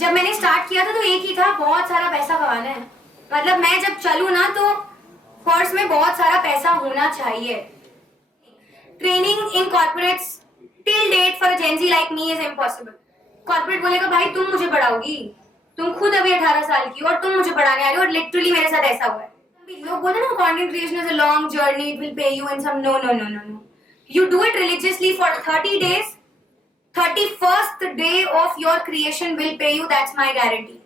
जब मैंने स्टार्ट किया था तो एक ही था, बहुत सारा पैसा कमाना है। मतलब मैं जब चलूँ ना तो पर्स में बहुत सारा पैसा होना चाहिए। Training in corporates till date for Gen Z like me is impossible. Corporate बोलेगा भाई तुम मुझे पढ़ाओगी, तुम खुद अभी 18 साल की और तुम मुझे पढ़ाने आ रही हो, और लिटरली मेरे साथ ऐसा हुआ है। लोग बोलते हैं ना content creation is a long journey, it will pay you in some, no no no no no, you do it religiously for 30 days, 31st day of your creation will pay you, that's my guarantee.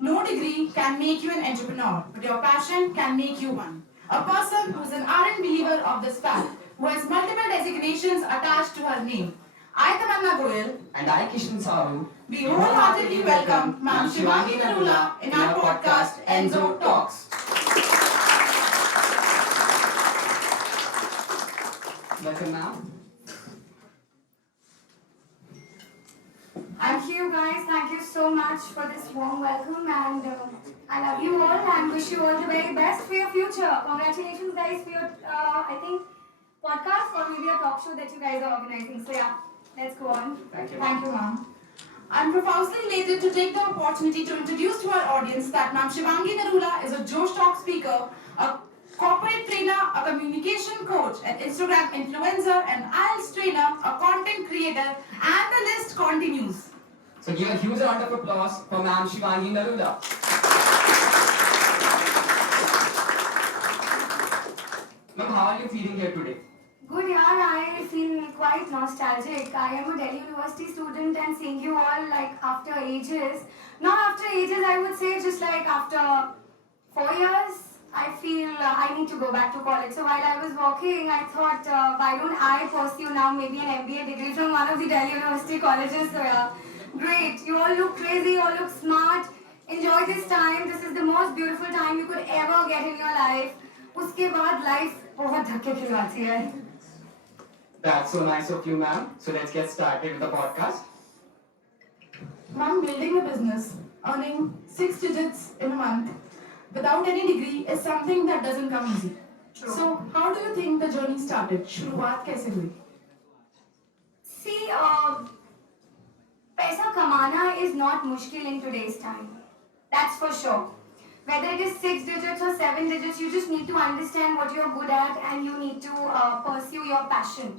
No degree can make you an entrepreneur, but your passion can make you one. A person who is an ardent believer of this fact, who has multiple designations attached to her name. I, Tamanna Goyal, And I, Kishan Sahu, we wholeheartedly welcome Ma'am Shivangi Narula in our podcast Enzo Talks. Welcome, ma'am. Thank you guys, thank you so much for this warm welcome, and I love you all and wish you all the very best for your future. Congratulations guys for your, I think, podcast or maybe a talk show that you guys are organizing. So yeah, let's go on. Thank you. Thank you, ma'am. I'm profusely elated to take the opportunity to introduce to our audience that Ma'am Shivangi Narula is a Josh Talk speaker, a corporate trainer, a communication coach, an Instagram influencer, an IELTS trainer, a content creator, and the list continues. So give a huge round of applause for Ma'am Shivangi Narula. Ma'am, how are you feeling here today? Good yaar, I feel quite nostalgic. I am a Delhi University student and seeing you all like after ages. Not after ages, I would say just like after 4 years, I feel I need to go back to college. So while I was walking, I thought, why don't I pursue now maybe an MBA degree from one of the Delhi University colleges? So yeah, great. You all look crazy, you all look smart. Enjoy this time. This is the most beautiful time you could ever get in your life. उसके बाद life बहुत धक्के खिलवाती है. That's so nice of you, ma'am. So let's get started with the podcast. Ma'am, building a business, earning 6 digits in a month without any degree is something that doesn't come easy. True. So, how do you think the journey started? शुरुआत कैसे हुई? See, पैसा कमाना is not मुश्किल in today's time. That's for sure. Whether it is 6 digits or 7 digits, you just need to understand what you're good at and you need to pursue your passion.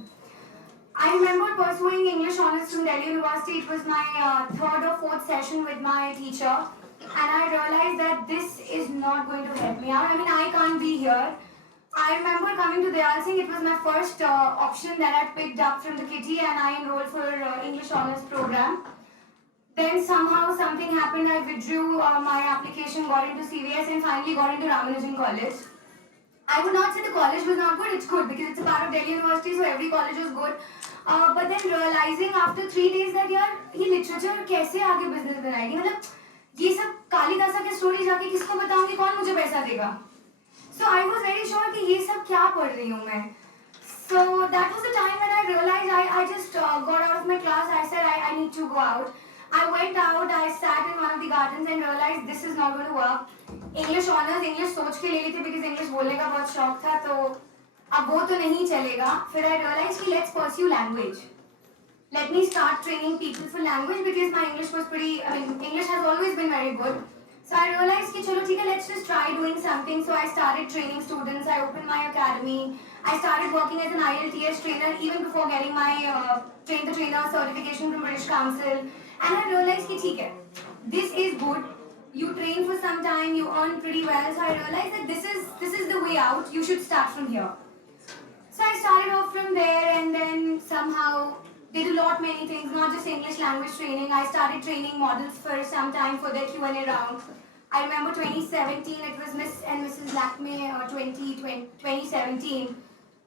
I remember pursuing English Honours from Delhi University. It was my third or fourth session with my teacher, and I realized that this is not going to help me out. I mean, I can't be here. I remember coming to Dayal Singh. It was my first option that I picked up from the kitty, and I enrolled for English Honours program. Then somehow something happened. I withdrew my application, got into CVS, and finally got into Ramanujan College. I would not say the college was not good. It's good because it's a part of Delhi University, so every college was good. But then realizing after 3 days that यार ये literature कैसे आगे business बनाएगी, मतलब ये सब कालिदासा के story जाके किसको बताऊंगी, कौन मुझे पैसा देगा? So I was very sure कि ये सब क्या पढ़ रही हूँ मैं. So that was the time when I realized I just got out of my class. I said I need to go out. I went out. I sat in one of the gardens and realized this is not going to work. English Honours, English सोच के ले ली थी because English बोलने का बहुत शौक था, तो अब वो तो नहीं चलेगा. फिर I realized कि let's pursue language. Let me start training people for language because my English was pretty, I mean, English has always been very good. So I realized कि चलो ठीक है, let's just try doing something. So I started training students. I opened my academy. I started working as an IELTS trainer even before getting my train the trainer certification from British Council. And I realized कि ठीक है, this is good. You train for some time, you earn pretty well. So I realized that this is the way out. You should start from here. So I started off from there and then somehow did a lot many things, not just English language training. I started training models for some time for their Q&A round. I remember 2017, it was Miss and Mrs. Lakme 2017,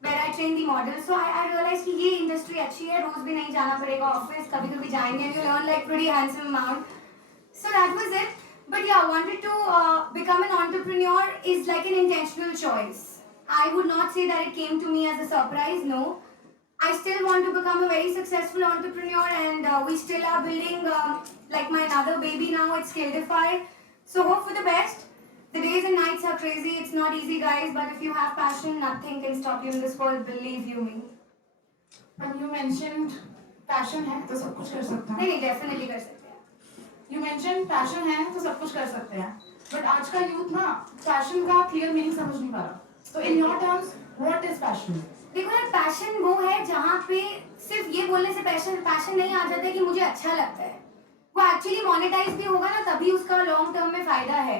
where I trained the models. So I realized कि ये industry अच्छी है, रोज भी नहीं जाना पड़ेगा office, कभी-कभी जाएंगे and you earn like pretty handsome amount. So that was it. But yeah, wanted to become an entrepreneur is like an intentional choice. I would not say that it came to me as a surprise, no. I still want to become a very successful entrepreneur and we still are building like my another baby now, it's Skillify. So hope for the best. The days and nights are crazy. It's not easy, guys. But if you have passion, nothing can stop you in this world. Believe you me. When you mentioned passion है तो सब कुछ कर सकते हैं. नहीं, definitely कर सकते हैं. You mentioned passion है तो सब कुछ कर सकते हैं. But आज का youth ना passion का clear meaning समझ नहीं पा रहा. So in your terms, what is passion? देखो यार, पैशन वो है जहाँ पे सिर्फ ये बोलने से पैशन नहीं आ जाता है कि मुझे अच्छा लगता है. वो एक्चुअली मोनेटाइज भी होगा ना, तभी उसका लॉन्ग टर्म में फायदा है.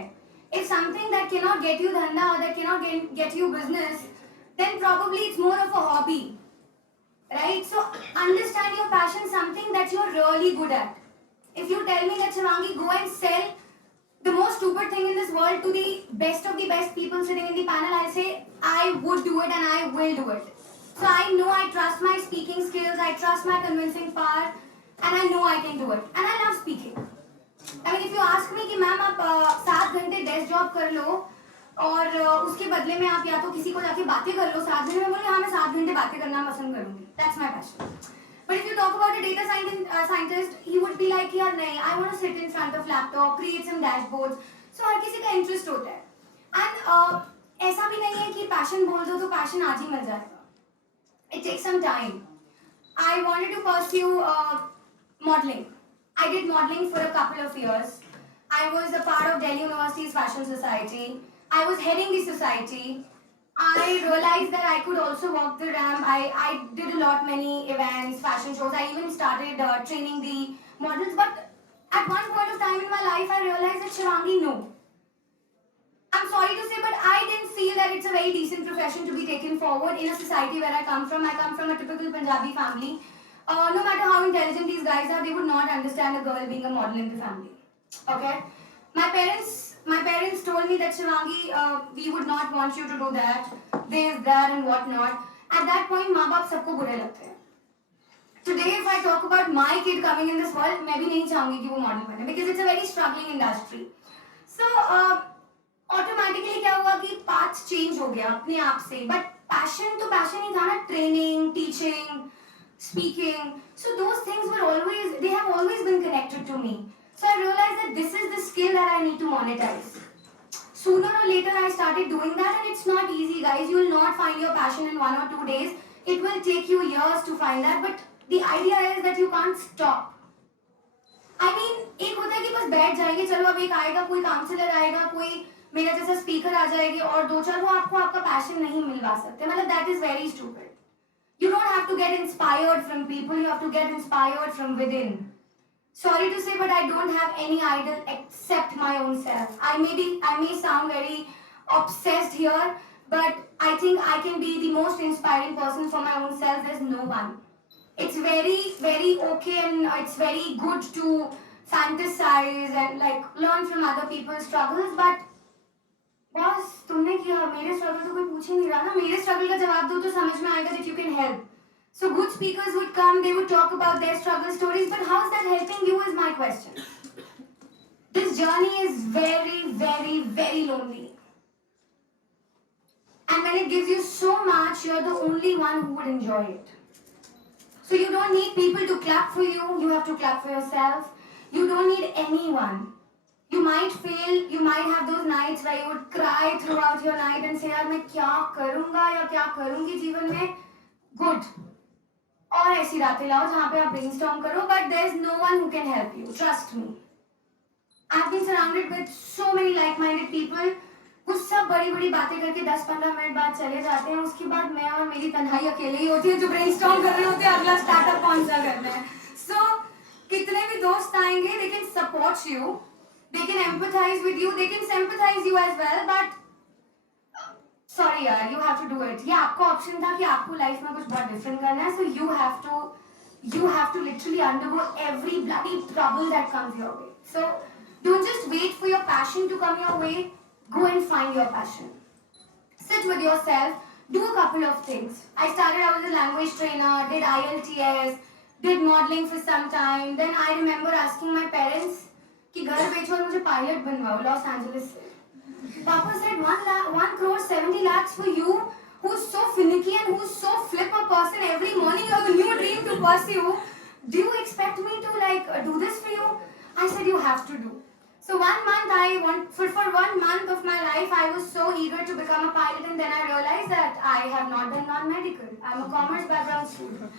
If something that cannot get you धंधा or that cannot get you business, then probably it's more of a hobby, right? So understand your passion, something that you're really good at. If you tell me that Shivangi, go and sell the most stupid thing in this world to the best of the best people sitting in the panel, I'll say I would do it and I will do it. So I know, I trust my speaking skills, I trust my convincing power, and I know I can do it. And I love speaking. I mean, if you ask me कि ma'am आप 7 घंटे desk job कर लो और उसके बदले में आप या तो किसी को जाके बातें कर लो 7 घंटे में, बोले हाँ मैं 7 घंटे बातें करना पसंद करूंगी. That's my passion. But if you talk about a data scientist, he would be like यार नहीं, I want to sit in front of laptop, create some dashboards. So हर किसी का इंटरेस्ट होता है. And ऐसा भी नहीं है कि पैशन बोल दो तो पैशन आज ही मिल जाएगा. It takes some time. I wanted to pursue modeling. I did modeling for a couple of years. I was a part of Delhi University's Fashion Society. I was heading the society. I realized that I could also walk the ramp. I did many events, fashion shows. I even started training the models. But at one point of time in my life, I realized that Shivangi, no. I'm sorry to say, but I didn't feel that it's a very decent profession to be taken forward in a society where I come from. I come from a typical Punjabi family. No matter how intelligent these guys are, they would not understand a girl being a model in the family. Okay? My parents told me that Shivangi, we would not want you to do that, this, that, and whatnot. At that point, माँ बाप सबको बुरे लगते हैं. Today, if I talk about my kid coming in this world, मैं भी नहीं चाहूँगी कि वो मॉडल बने, because it's a very struggling industry. So, automatically क्या हुआ कि path change हो गया अपने आप से. But passion तो passion ही था ना, training, teaching, speaking. So those things they have always been connected to me. So I realized that this is the skill that I need to monetize. Sooner or later I started doing that, and it's not easy, guys. You will not find your passion in 1 or 2 days. It will take you years to find that, but the idea is that you can't stop. I mean, एक होता है कि बस बैठ जाएंगे, चलो अब एक आएगा, कोई काउंसलर आएगा, कोई मेरा जैसा स्पीकर आ जाएगी और 2-4 वो आपको आपका पैशन नहीं मिलवा सकते. मतलब that is very stupid. You don't have to get inspired from people, you have to get inspired from within. Sorry to say, but I don't have any idol except my own self. I may sound very obsessed here, but I think I can be the most inspiring person for my own self. There's no one. It's very, very okay, and it's very good to fantasize and like learn from other people's struggles, but boss तुमने किया, मेरे struggle तो कोई पूछ ही नहीं रहा ना. मेरे स्ट्रगल का जवाब दो तो समझ में आएगा that you can help. So good speakers would come, they would talk about their struggle stories, but how is that helping you is my question. This journey is very, very, very lonely. And when it gives you so much, you're the only one who would enjoy it. So you don't need people to clap for you, you have to clap for yourself. You don't need anyone. You might fail, you might have those nights where you would cry throughout your night and say यार मैं क्या करूँगा या क्या करूँगी जीवन में. Good. और ऐसी रातें लाओ जहाँ पे आप brainstorm करो, but there is no one who can help you. Trust me. I've been surrounded with so many like-minded people. वो सब बड़ी-बड़ी बातें करके 10-15 मिनट बाद चले जाते हैं. उसके बाद मैं और मेरी तन्हाई अकेले ही होती है जो brainstorm कर रहे होते हैं अगला स्टार्टअप कौन सा करना है. So कितने भी दोस्त आएंगे, they can support you. They can empathize with you, they can sympathize you as well, but sorry यार, you have to do it. ये आपका option था कि आपको life में कुछ बहुत different करना है, so you have to literally undergo every bloody trouble that comes your way. So don't just wait for your passion to come your way, go and find your passion. Sit with yourself, do a couple of things. I was a language trainer, did IELTS, did modeling for some time. Then I remember asking my parents कि घर बेचो और मुझे pilot बनवाओ Los Angeles से. पापा said 1 crore 70 lakhs for you, who's so finicky and who's so flip a person. Every morning you have a new dream to pursue. Do you expect me to like do this for you? I said you have to do. So 1 month for 1 month of my life I was so eager to become a pilot, and then I realized that I have not done non-medical. I'm a commerce background student.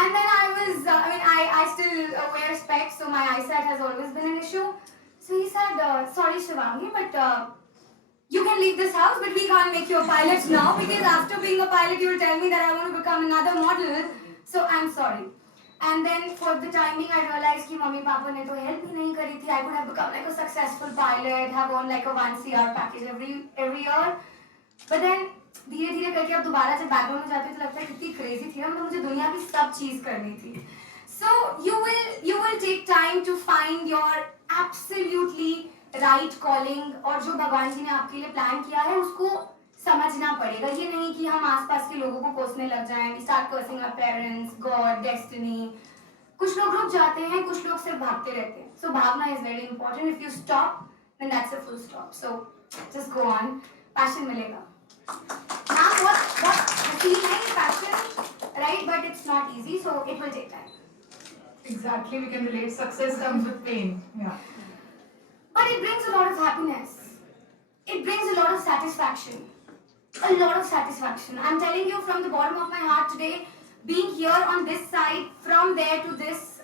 And then I still wear specs, so my eyesight has always been an issue. So he said, sorry Shivangi, but you can leave this house, but we can't make you a pilot now, because after being a pilot you will tell me that I want to become another model. So I'm sorry. And then for the time being I realized कि mummy papa ने तो help ही नहीं करी थी. I could have become like a successful pilot, have won like a 1 CR package every year. But then धीरे धीरे करके अब दोबारा जब बैकग्राउंड में जाती हूँ तो लगता है कितनी crazy थी ना, मतलब मुझे दुनिया की सब चीज करनी थी. So you will take time to find your absolutely right calling, और जो भगवान जी ने आपके लिए प्लान किया है उसको समझना पड़ेगा. ये नहीं कि हम आसपास के लोगों को कोसने लग जाएं. We start cursing our parents, God, destiny. कुछ लोग रुक जाते हैं, कुछ लोग सिर्फ भागते रहते हैं. So भागना is very important. If you stop, then that's a full stop. So just go on. Passion मिलेगा. Now what feel है passion, right? But it's not easy, so it will take time. Exactly, we can relate. Success comes with pain. Yeah. But it brings a lot of happiness. It brings a lot of satisfaction. A lot of satisfaction. I'm telling you from the bottom of my heart today, being here on this side, from there to this,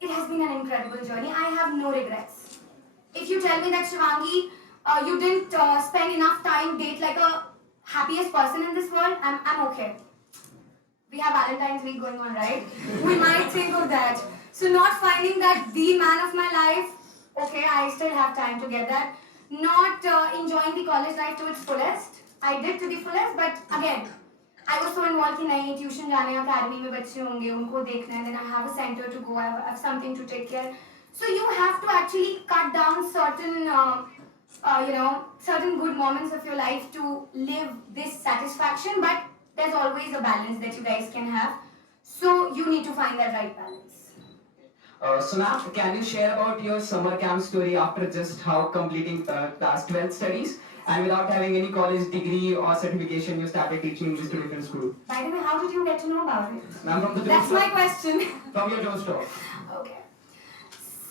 it has been an incredible journey. I have no regrets. If you tell me that Shivangi, you didn't spend enough time date like a happiest person in this world, I'm okay. We have Valentine's week going on, right? We might think of that. So not finding that the man of my life, okay, I still have time to get that. Not enjoying the college life to its fullest. I did to the fullest, but again, I was so involved कि नहीं tuition जाने academy में बच्चे होंगे उनको देखना है, then I have a center to go, I have something to take care. So you have to actually cut down certain certain good moments of your life to live this satisfaction, but there's always a balance that you guys can have. So you need to find that right balance. So now, can you share about your summer camp story after just how completing class 12 studies and without having any college degree or certification, you started teaching English to different schools? By the way, how did you get to know about it? Ma'am, from the That's my question. From your Joe store. Okay.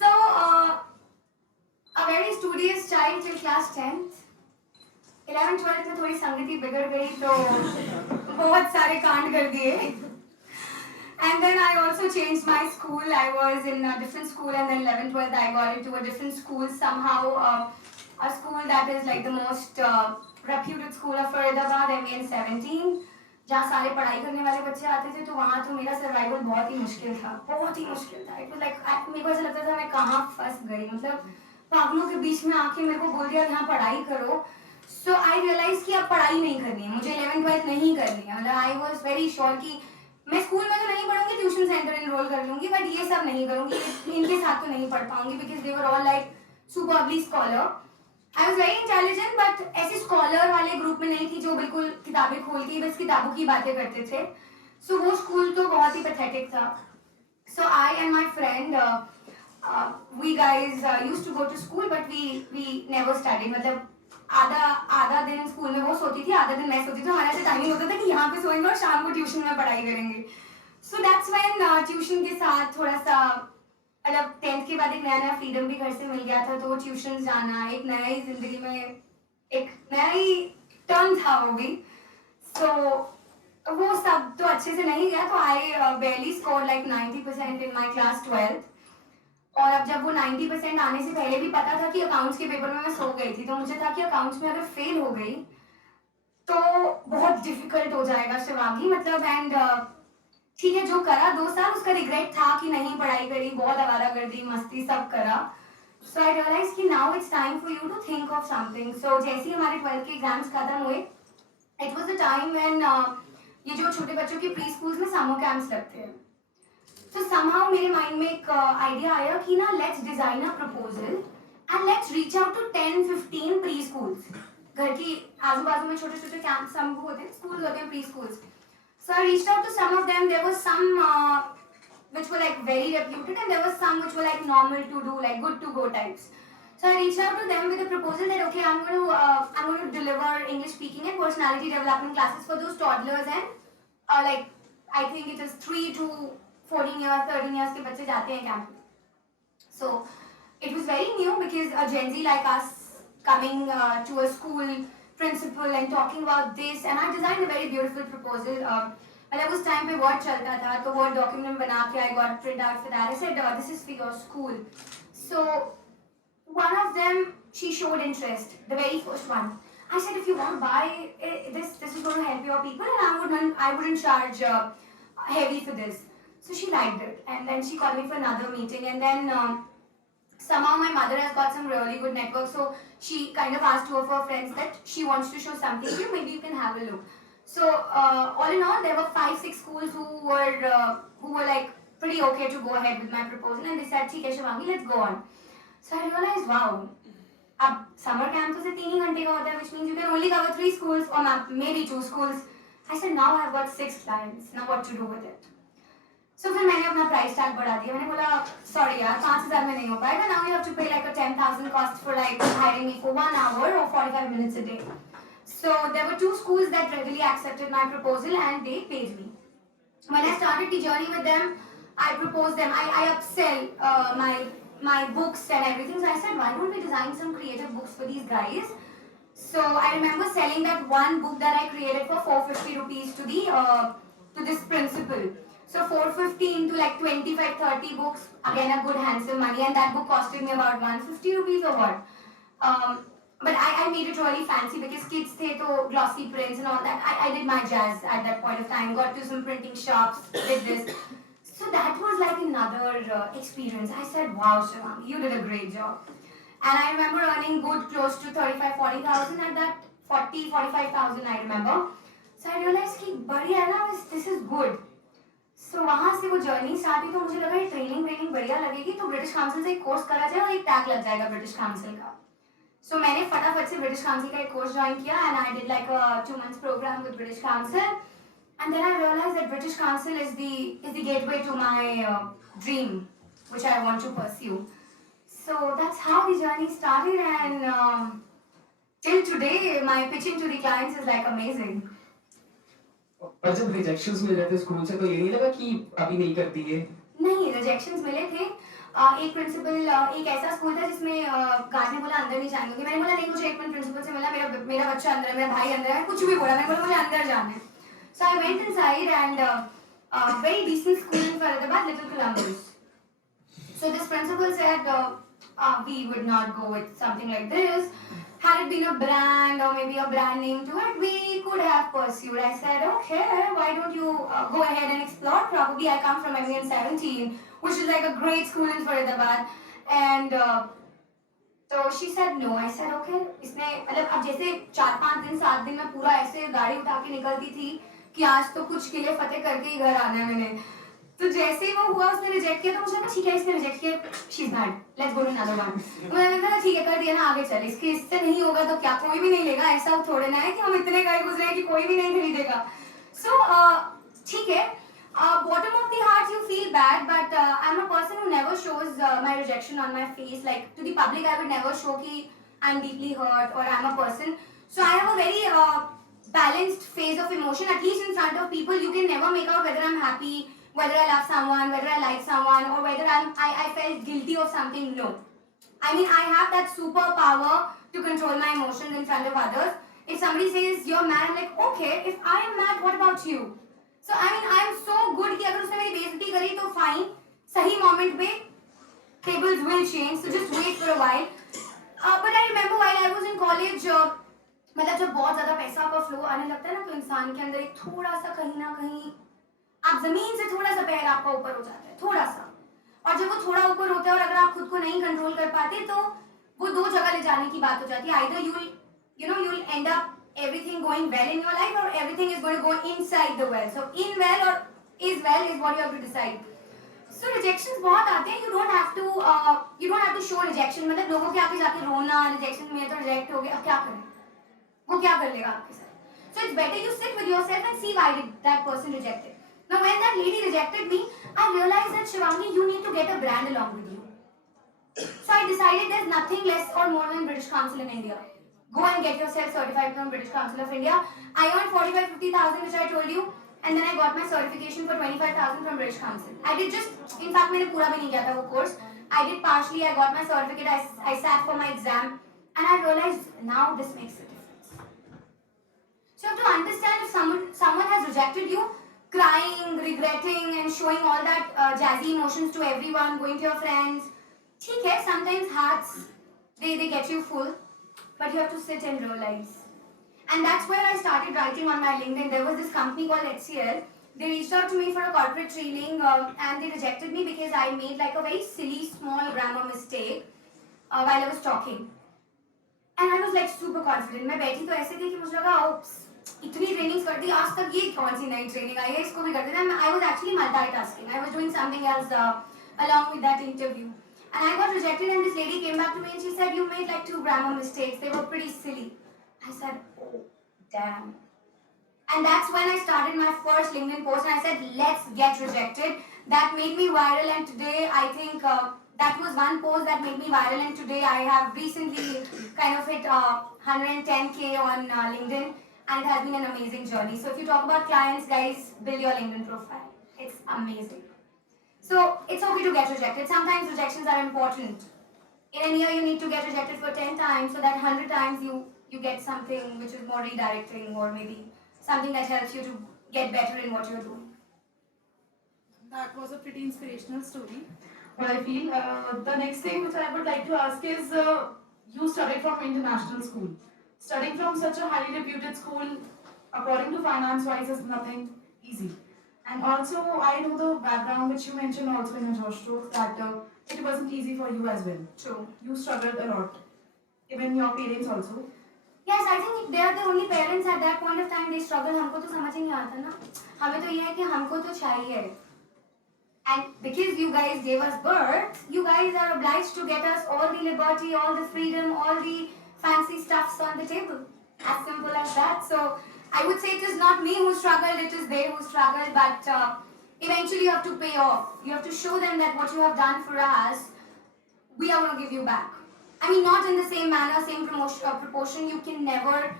So, a very studious child till class 10th. 11th 12th में थोड़ी संगति बिगड़ गई तो बहुत सारे कांड कर दिए. And then I also changed my school. I was in a different school, and then 11th 12th I got into a different school somehow. A school that is like the most reputed school of Faridabad, MEN 17. जहाँ सारे पढ़ाई करने वाले बच्चे आते थे, तो वहाँ तो मेरा सर्वाइवल बहुत ही मुश्किल था, बहुत ही मुश्किल था. It was like मेरे को ऐसा लगता था मैं कहाँ फंस गई, मतलब पागलों के बीच में आके मेरे को बोल दिया यहाँ पढ़ाई करो. So I realized कि अब पढ़ाई नहीं करनी है, मुझे 11th 12th नहीं करनी है. मतलब I was very sure कि मैं स्कूल में तो नहीं पढ़ूंगी, ट्यूशन सेंटर एनरोल कर लूंगी, बट ये सब नहीं करूंगी, इनके साथ तो नहीं पढ़ पाऊंगी, because they were all like superbly scholar. I was very intelligent, but ऐसे स्कॉलर वाले ग्रुप में नहीं थी जो बिल्कुल किताबें खोल के बस किताबों की बातें करते थे. सो वो स्कूल तो बहुत ही पैथेटिक था. So I and my friend we guys used to go to school, but we never study. मतलब आधा दिन स्कूल में वो सोती थी, आधा दिन मैं सोती थी. हमारा ऐसा टाइमिंग होता था कि यहाँ पे सोएंगे और शाम को ट्यूशन में पढ़ाई करेंगे. सो दैट्स व्हेन ट्यूशन के साथ थोड़ा सा, मतलब 10th के बाद एक नया फ्रीडम भी घर से मिल गया था, तो ट्यूशन जाना एक नया ही जिंदगी में एक नया ही टर्न था वो भी. सो वो सब तो अच्छे से नहीं गया, तो आई barely scored like 90% in my class 12th. और अब जब वो 90% आने से पहले भी पता था कि अकाउंट्स के पेपर में मैं सो गई थी, तो मुझे था कि अकाउंट्स में अगर फेल हो गई तो बहुत डिफिकल्ट हो जाएगा शिवांगी. मतलब एंड ठीक है, जो करा 2 साल उसका रिग्रेट था कि नहीं पढ़ाई करी, बहुत आवारागर्दी मस्ती सब करा. सो आई रियलाइज कि now it's time for you to think of something. So जैसे ही हमारे 12th के एग्जाम्स खत्म हुए, it was the time when ये जो छोटे बच्चों की प्री स्कूल्स में समर कैंप्स लगते हैं. तो somehow मेरे माइंड में एक आइडिया आया कि ना let's design a proposal and let's reach out to 10-15 preschools. घर की आजू बाजू में छोटे छोटे कैंप सब होते हैं, स्कूल्स होते हैं, preschools. So I reached out to some of them. There was some which were like very reputed, and there was some which were like normal to do, like good to go types. So I reached out to them with a proposal that okay, I'm going to deliver English speaking and personality development classes for those toddlers, and like I think it is 3 to 14 years 13 years के बच्चे जाते हैं camp. So it was very new because a Gen Z like us coming to a school principal and talking about this, and I designed a very beautiful proposal. मतलब उस time पे Word चलता था, तो Word document बना के I got print out for that. I said, this is for your school. So one of them, she showed interest, the very first one. I said, if you want to buy this is going to help your people, and I wouldn't charge heavy for this. So she liked it, and then she called me for another meeting, and then somehow my mother has got some really good network, so she kind of asked two of her friends that she wants to show something to you, maybe you can have a look. So all in all, there were 5-6 schools who were like pretty okay to go ahead with my proposal, and they said, "ठीक है Shivangi, let's go on." So I realized, wow, अब summer camp तो से 3 ही घंटे का होता है, which means you can only cover 3 schools or maybe 2 schools. I said, now I've got 6 clients. Now what to do with it? So फिर मैंने अपना price tag बढ़ा दिया. मैंने बोला, sorry यार, 5,000 में नहीं हो पाएगा. Now you have to pay like a 10,000 cost for like hiring me for 1 hour or 45 minutes a day. So there were 2 schools that readily accepted my proposal and they paid me. When I started the journey with them, I proposed them. I upsell my books and everything. So I said, why don't we design some creative books for these guys? So I remember selling that one book that I created for 450 rupees to this principal. So 450 into like 25-30 books, again a good handsome money, and that book costed me about 150 rupees or what. But I made it really fancy because kids the to glossy prints and all that. I did my jazz at that point of time, got to some printing shops, did this. So that was like another experience. I said, wow, Shivangi, you did a great job. And I remember earning good close to 35-40,000 at that, 40-45,000 I remember. So I realized कि बढ़िया है ना, this is good. So वहाँ से वो journey start हुई, तो मुझे लगा ये ट्रेनिंग बढ़िया लगेगी, तो ब्रिटिश काउंसिल से एक कोर्स करा जाए और एक टैग लग जाएगा ब्रिटिश काउंसिल का. So मैंने फटाफट से ब्रिटिश काउंसिल का एक कोर्स ज्वाइन किया, and I did like a 2 months program with British Council. And then I realized that British Council is the gateway to my dream, which I want to pursue. So that's how the journey started, and till today, my pitching to the clients is like amazing. पर जब rejections मिल रहे थे school से, तो ये नहीं लगा कि अभी नहीं करती है? नहीं, रिजेक्शंस मिले थे. एक प्रिंसिपल, एक ऐसा स्कूल था जिसमें गार्ड ने बोला अंदर नहीं जाने. मैंने बोला नहीं, मुझे एक मिनट प्रिंसिपल से मिला, मेरा बच्चा अंदर है, मेरा भाई अंदर है, कुछ भी बोला, मैंने बोला मुझे अंदर जाना है. So I went inside, and very decent school in Faridabad, Little Columbus. So this principal said, we would not go with something like this. Had it been a brand or maybe a brand name to it, we could have pursued. I said, okay, why don't you go ahead and explore? Probably I come from MN 17, which is like a great school in Faridabad. And so she said no. I said, okay. इसने मतलब अब जैसे 4-5 दिन 7 दिन में पूरा ऐसे गाड़ी उठा के निकलती थी कि आज तो कुछ किले फतेह करके ही घर आना है मैंने. तो जैसे ही वो हुआ, उसने रिजेक्ट किया, तो मुझे लगा ठीक है, इसने रिजेक्ट किया, she is bad, let's go to another one. मैंने कहा ठीक है, कर दिया ना, आगे चल. इससे नहीं होगा तो क्या, कोई भी नहीं लेगा, ऐसा थोड़े ना है कि हम इतने गए गुजरे हैं कि कोई भी नहीं खरीदेगा. सो ठीक है, bottom of the heart you feel bad, but I'm a person who never shows my rejection on my face. Like to the public I would never show कि I'm deeply hurt or I'm a person. So I have a very balanced phase of emotion. At least in front of people you can never make out whether I'm happy, whether I love someone, whether I like someone, or whether I felt guilty of something. No. I mean, I have that superpower to control my emotions in front of others. If somebody says you're mad, I'm like, okay, if I am mad, what about you? So I mean, I am so good कि अगर उसने मेरी बेइज्जती करी तो fine. सही moment पे tables will change. So just wait for a while. But I remember while I was in college, मतलब जब बहुत ज़्यादा पैसा का flow आने लगता है ना, तो इंसान के अंदर एक थोड़ा सा कहीं ना कहीं, आप जमीन से थोड़ा सा पैर आपका ऊपर हो जाता है, थोड़ा सा. और जब वो थोड़ा ऊपर होता है और अगर आप खुद को नहीं कंट्रोल कर पाते, तो वो 2 जगह ले जाने की बात हो जाती है. Either you'll end up everything going well in your life, or everything is going to go inside the well. So in well or is well is what you have to decide. So rejections बहुत आते हैं. You don't have to show rejection. मतलब लोगों के आगे जाके रोना, rejection में तो reject हो गया, अब क्या करें? वो क्या कर लेगा आपके साथ? So it's better you sit with yourself and see why did that person reject it. Now when that lady rejected me, I realized that Shivangi, you need to get a brand along with you. So I decided there's nothing less or more than British Council in India. Go and get yourself certified from British Council of India. I earned 45-50,000, which I told you, and then I got my certification for 25,000 from British Council. I did just, in fact, मैंने पूरा भी नहीं किया था वो course. I did partially, I got my certificate, I sat for my exam, and I realized now this makes a difference. So you have to understand if someone has rejected you, crying, regretting, and showing all that jazzy emotions to everyone, going to your friends. Okay, sometimes hearts they get you full, but you have to sit and realize. And that's where I started writing on my LinkedIn. There was this company called HCL. They reached out to me for a corporate training and they rejected me because I made like a very silly small grammar mistake while I was talking. And I was like super confident. मैं बैठी तो ऐसे थी कि मुझे लगा oops, इतनी trainings कर दी आज तक ये कौन सी नई ट्रेनिंग आई है इसको भी कर देते हैं. I was actually multitasking. I was doing something else along with that interview. And I got rejected and this lady came back to me and she said, you made like 2 grammar mistakes. They were pretty silly. I said, oh, damn. And that's when I started my first LinkedIn post and I said, let's get rejected. That made me viral and today I think that was one post that made me viral and today I have recently kind of hit 110k on LinkedIn and it has been an amazing journey. So if you talk about clients, guys, build your LinkedIn profile. It's amazing. So it's okay to get rejected. Sometimes rejections are important. In a year, you need to get rejected for 10 times so that 100 times you get something which is more redirecting or maybe something that helps you to get better in what you're doing. That was a pretty inspirational story. What I feel. The next thing which I would like to ask is, you studied from international school. Studying from such a highly reputed school, according to finance-wise, is nothing easy. And also, I know the background which you mentioned also in your Josh talk that it wasn't easy for you as well. True. You struggled a lot. Even your parents also. Yes, I think they are the only parents at that point of time. They struggle. हमको तो समझ ही नहीं आता ना. हमें तो ये है कि हमको तो चाहिए. And because you guys gave us birth, you guys are obliged to get us all the liberty, all the freedom, all the fancy stuffs on the table. As simple as that. So I would say it is not me who struggled, it is they who struggled, but eventually you have to pay off. You have to show them that what you have done for us, we are going to give you back. I mean, not in the same manner, same proportion. You can never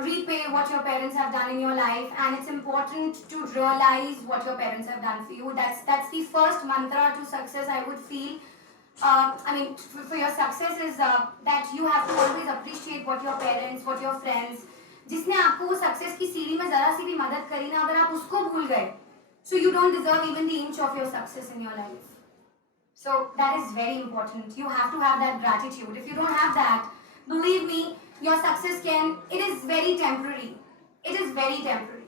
repay what your parents have done in your life, and it's important to realize what your parents have done for you. That's the first mantra to success, I would feel. For your success is that you have to always appreciate what your parents, what your friends, जिसने आपको वो success की सीढ़ी में जरा सी भी मदद करी ना, अगर आप उसको भूल गए, so you don't deserve even the inch of your success in your life. So that is very important. You have to have that gratitude. If you don't have that, believe me, your success it is very temporary. It is very temporary.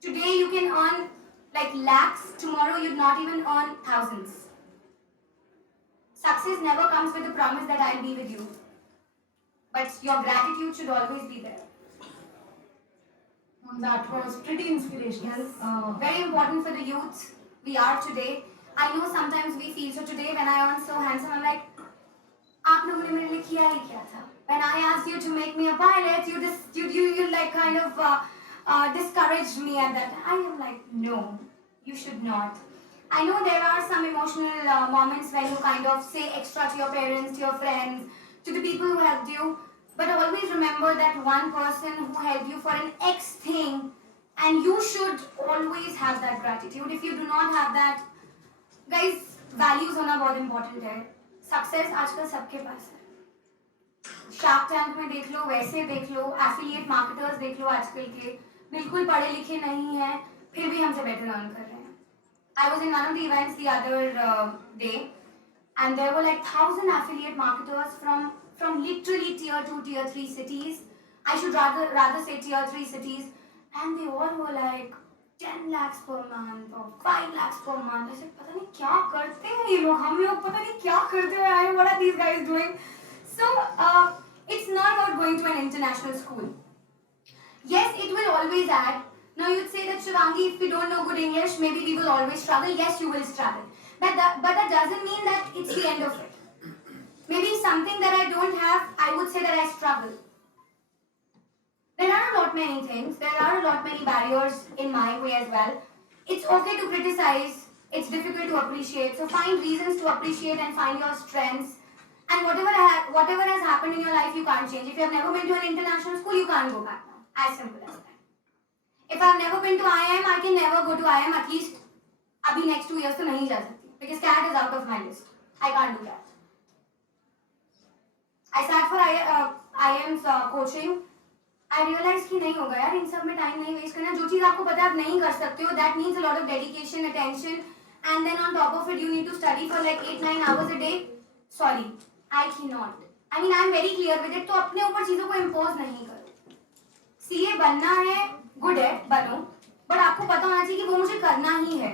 Today you can earn like lakhs, tomorrow you'd not even earn thousands. Success never comes with the promise that I'll be with you. But your gratitude should always be there. That was pretty inspirational. Very important for the youth we are today. I know sometimes we feel so today when I am so handsome, I'm like, आप लोगों ने मेरे लिए किया ही क्या था? When I asked you to make me a pilot, you like kind of discouraged me at that. I am like, no, you should not. I know there are some emotional moments when you kind of say extra to your parents, to your friends, to the people who helped you. But always remember that one person who helped you for an X thing, and you should always have that gratitude. If you do not have that, guys, values होना बहुत important है. Success आजकल सबके पास है. Shark Tank में देख लो, वैसे देख लो, affiliate marketers देख लो आजकल के, बिल्कुल पढ़े लिखे नहीं हैं, फिर भी हमसे better earn कर रहे हैं. I was in one of the events the other day, and there were like 1,000 affiliate marketers from literally tier 2, tier 3 cities. I should rather say tier 3 cities, and they all were like 10 lakhs per month or 5 lakhs per month. I said, पता नहीं क्या करते हैं ये लोग, हम लोग पता नहीं क्या करते हैं. What are these guys doing? So it's not about going to an international school. Yes, it will always add. Now you'd say that Shivangi, if we don't know good English, maybe we will always struggle. Yes, you will struggle. But that doesn't mean that it's the end of it. Maybe something that I don't have, I would say that I struggle. There are a lot many things. There are a lot many barriers in my way as well. It's okay to criticize. It's difficult to appreciate. So find reasons to appreciate and find your strengths. And whatever has happened in your life, you can't change. If you have never been to an international school, you can't go back now. As simple as that. If I've never been to IIM, I can never go to IIM. At least, abhi next 2 years to nahi ja sakti, because CAT is out of my list. I can't do that. I sat for IIM's coaching. I realized कि नहीं होगा यार, इन सब में time नहीं waste करना. जो चीज़ आपको पता है आप नहीं कर सकते हो, that needs a lot of dedication, attention, and then on top of it you need to study for like 8-9 hours a day. Sorry, I cannot. I mean, I am very clear with it. तो अपने ऊपर चीज़ों को impose नहीं करो. CA बनना है, good है, बनो, but आपको पता होना चाहिए कि वो मुझे करना ही है.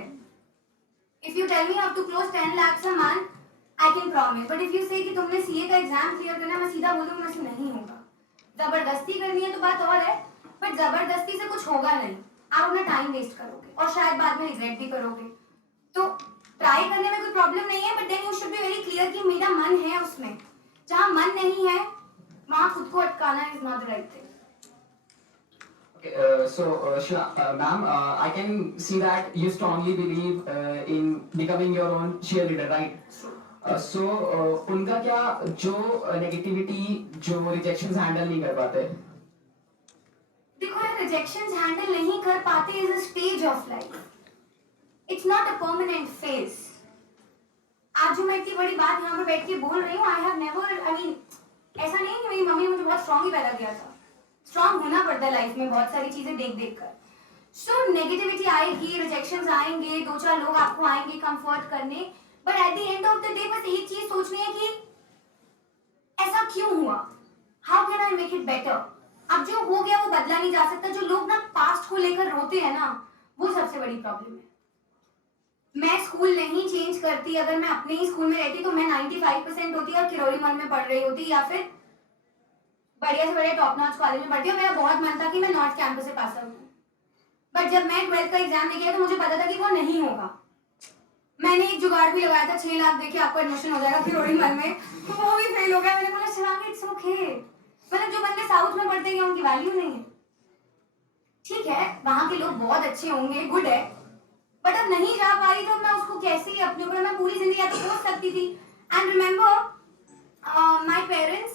If you tell me you have to close 10 lakhs a month, I can promise. But if you say कि तुमने CA का एग्जाम क्लियर करना है, मैं सीधा बोलूँगी मुझसे नहीं होगा. जबरदस्ती करनी है तो बात और है, बट जबरदस्ती से कुछ होगा नहीं. आप अपना टाइम वेस्ट करोगे और शायद बाद में रिग्रेट भी करोगे. तो ट्राई करने में कोई प्रॉब्लम नहीं है, but then you should be very clear कि मेरा मन है उसमें. जहाँ मन नहीं है वहाँ खुद को अटकाना is not the right thing. Okay, ma'am, I can see that you strongly believe in becoming your own cheerleader, right? उनका क्या जो नेगेटिविटी जो रिजेक्शंस हैंडल नहीं कर पाते? देखो यार, रिजेक्शंस हैंडल नहीं कर पाते is a stage of life. It's not a permanent phase. आज जो मैं इतनी बड़ी बात यहाँ पे बैठ के बोल रही हूँ, I have never, I mean, ऐसा नहीं कि मेरी मम्मी ने मुझे बहुत स्ट्रांग ही पैदा किया था. स्ट्रांग होना पड़ता है लाइफ में बहुत सारी चीजें देख देख कर. सो नेगेटिविटी आएगी, रिजेक्शंस आएंगे, 2-4 लोग आपको आएंगे कंफर्ट करने, but at the end of the day बस एक चीज सोचनी है कि ऐसा क्यों हुआ, how can I make it better. अब जो हो गया वो बदला नहीं जा सकता. जो लोग ना पास्ट को लेकर रोते हैं ना, वो सबसे बड़ी प्रॉब्लम है. मैं स्कूल नहीं चेंज करती. अगर मैं अपने ही स्कूल में रहती तो मैं 95% होती और किरोड़ी मन में पढ़ रही होती, या फिर बढ़िया से बढ़िया टॉप नॉच कॉलेज में पढ़ती. और मेरा बहुत मन था कि मैं नॉर्थ कैंपस से पास आउट हूँ. बट जब मैं 12th का एग्जाम में गया तो मुझे पता था कि वो नहीं होगा. मैंने एक जुगाड़ भी लगाया था, 6 लाख देखिए आपको एडमिशन हो जाएगा किरोड़ी मन में, तो वो भी फेल हो गया. मैंने बोला शिवांगी इट्स ओके. मतलब जो बंदे साउथ में पढ़ते हैं उनकी वैल्यू नहीं है. ठीक है, वहाँ के लोग बहुत अच्छे होंगे, गुड है, बट अब नहीं जा पाई तो मैं उसको कैसे ही अपने ऊपर, मैं पूरी जिंदगी तो सोच सकती थी. And remember my parents,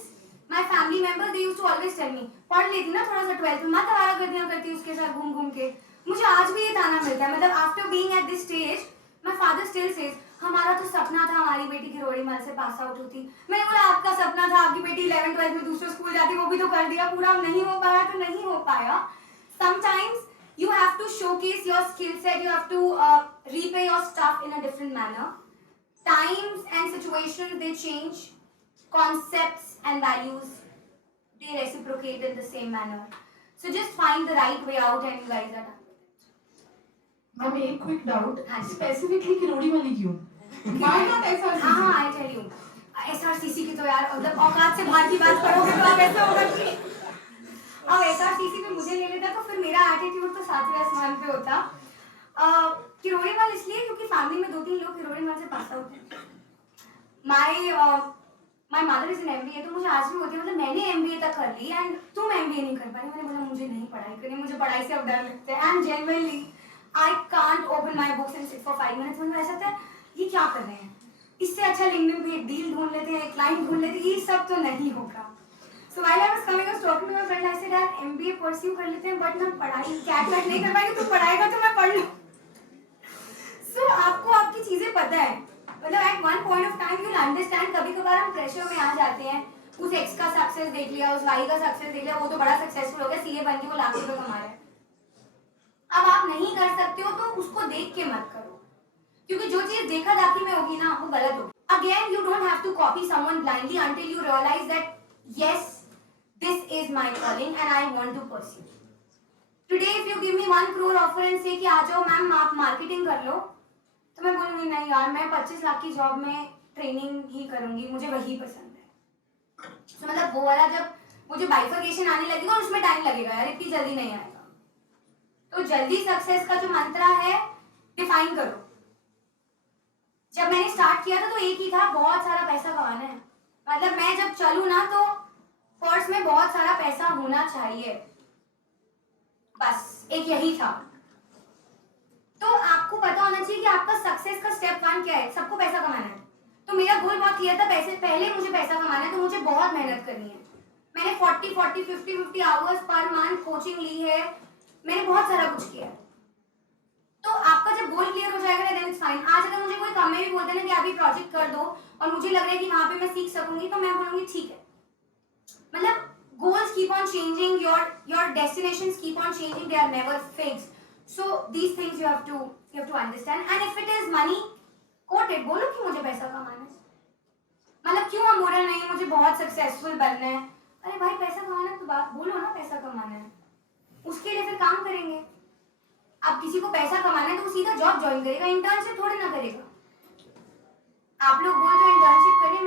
my family members, they used to always tell me, पढ़ लेती ना थोड़ा सा 12th में, मत आवारा गर्दियां करती उसके साथ घूम घूम के. मुझे आज भी ये ताना मिलता है. मतलब after being at this stage my father still says, हमारा तो सपना था हमारी बेटी किरोड़ी मल से पास आउट होती. मैंने बोला आपका सपना था, आपकी बेटी 11th-12th में दूसरे स्कूल जाती, वो भी तो कर दिया पूरा. नहीं हो पाया तो नहीं हो पाया. Sometimes you have to showcase your skill set, you have to repay your stuff in a different manner. Times and situations, they change. Concepts and values, they reciprocate in the same manner. So just find the right way out and you guys are done with it. Ma'am एक quick doubt, हाँ जी. Specifically Kirori वाली क्यों? Why not SRCC? हाँ, I tell you. SRCC की तो यार मतलब औकात से बाहर की बात करोगे तो आप ऐसे होगा कि अब SRCC में मुझे ले लेता तो फिर मेरा एटीट्यूड तो 7वें आसमान पे होता. किरोड़ी मल इसलिए क्योंकि फैमिली में 2-3 लोग किरोड़ी मल से पास आउट हैं. My mother is an MBA, तो मुझे आज भी होती है, मतलब मैंने MBA तक कर ली एंड तुम MBA नहीं कर पाई. मैंने बोला मुझे नहीं पढ़ाई करनी, मुझे पढ़ाई से अब डर लगता है. And genuinely I can't open my books and sit for 5 minutes. मुझे ऐसा लगता है ये क्या कर रहे हैं, इससे अच्छा लिंक्डइन पे एक डील ढूंढ लेते हैं, क्लाइंट ढूंढ लेते हैं. ये सब तो नहीं होगा. So while I was coming, I was talking to my friend. I said, यार MBA pursue कर लेते हैं, बट ना पढ़ाई कैट वैट नहीं कर पाएगी. तू पढ़ाएगा तो मैं पढ़ लूँ. So आपको आपकी चीजें पता है, मतलब at one point of time you'll understand. कभी कभार हम प्रेशर में आ जाते हैं. उस X का सक्सेस देख लिया, उस Y का सक्सेस देख लिया, वो तो बड़ा सक्सेसफुल हो गया, CA बन के वो लाख रुपए कमा रहा है. अब आप नहीं कर सकते हो तो उसको देख के मत करो, क्योंकि जो चीज देखा दाखी में होगी ना वो गलत होगी. Again, you don't have to copy someone blindly until you realize that yes, this is my calling and I want to pursue. Today if you give me 1 crore offer and say कि आ जाओ ma'am आप marketing कर लो, तो मैं बोलूँगी नहीं यार, मैं 25 लाख की जॉब में ट्रेनिंग ही करूँगी, मुझे वही पसंद है. तो मतलब वो वाला जब मुझे बाइफर्केशन आने लगेगा उसमें टाइम लगेगा यार, इतनी जल्दी नहीं आएगा. तो जल्दी सक्सेस का जो मंत्रा है डिफाइन करो. जब मैंने स्टार्ट किया था तो एक ही था, बहुत सारा पैसा कमाना है. मतलब मैं जब चलूँ ना तो पर्स में बहुत सारा पैसा होना चाहिए, बस एक यही था. तो आपको पता होना चाहिए कि आपका सक्सेस का स्टेप 1 क्या है. सबको पैसा कमाना है, तो मेरा गोल बहुत क्लियर था. पैसे पहले मुझे पैसा कमाना है तो मुझे बहुत मेहनत करनी है. मैंने 40 50 आवर्स पर मंथ कोचिंग ली है, मैंने बहुत सारा कुछ किया है. तो आपका जब गोल क्लियर हो जाएगा ना देन इट्स फाइन। आज अगर मुझे कोई काम में भी बोलते हैं ना कि आप ये प्रोजेक्ट कर दो और मुझे लग रहा है कि वहां पे मैं सीख सकूंगी तो मैं बोलूंगी ठीक है। मतलब goals keep on changing, your destinations keep on changing, they are never fixed. So these things you have to understand. And if it is money, quote it, बोलो कि मुझे पैसा कमाना है। मतलब क्यों हम बोल रहे नहीं मुझे बहुत सक्सेसफुल बनना है। अरे भाई पैसा कमाना है तो बात बोलो ना, पैसा कमाना है, उसके लिए फिर काम करेंगे। अब किसी को पैसा कमाना है तो वो सीधा जॉब ज्वाइन करेगा, इंटर्नशिप थोड़ी ना करेगा। आप लोग बोलते हो इंटर्नशिप करिए,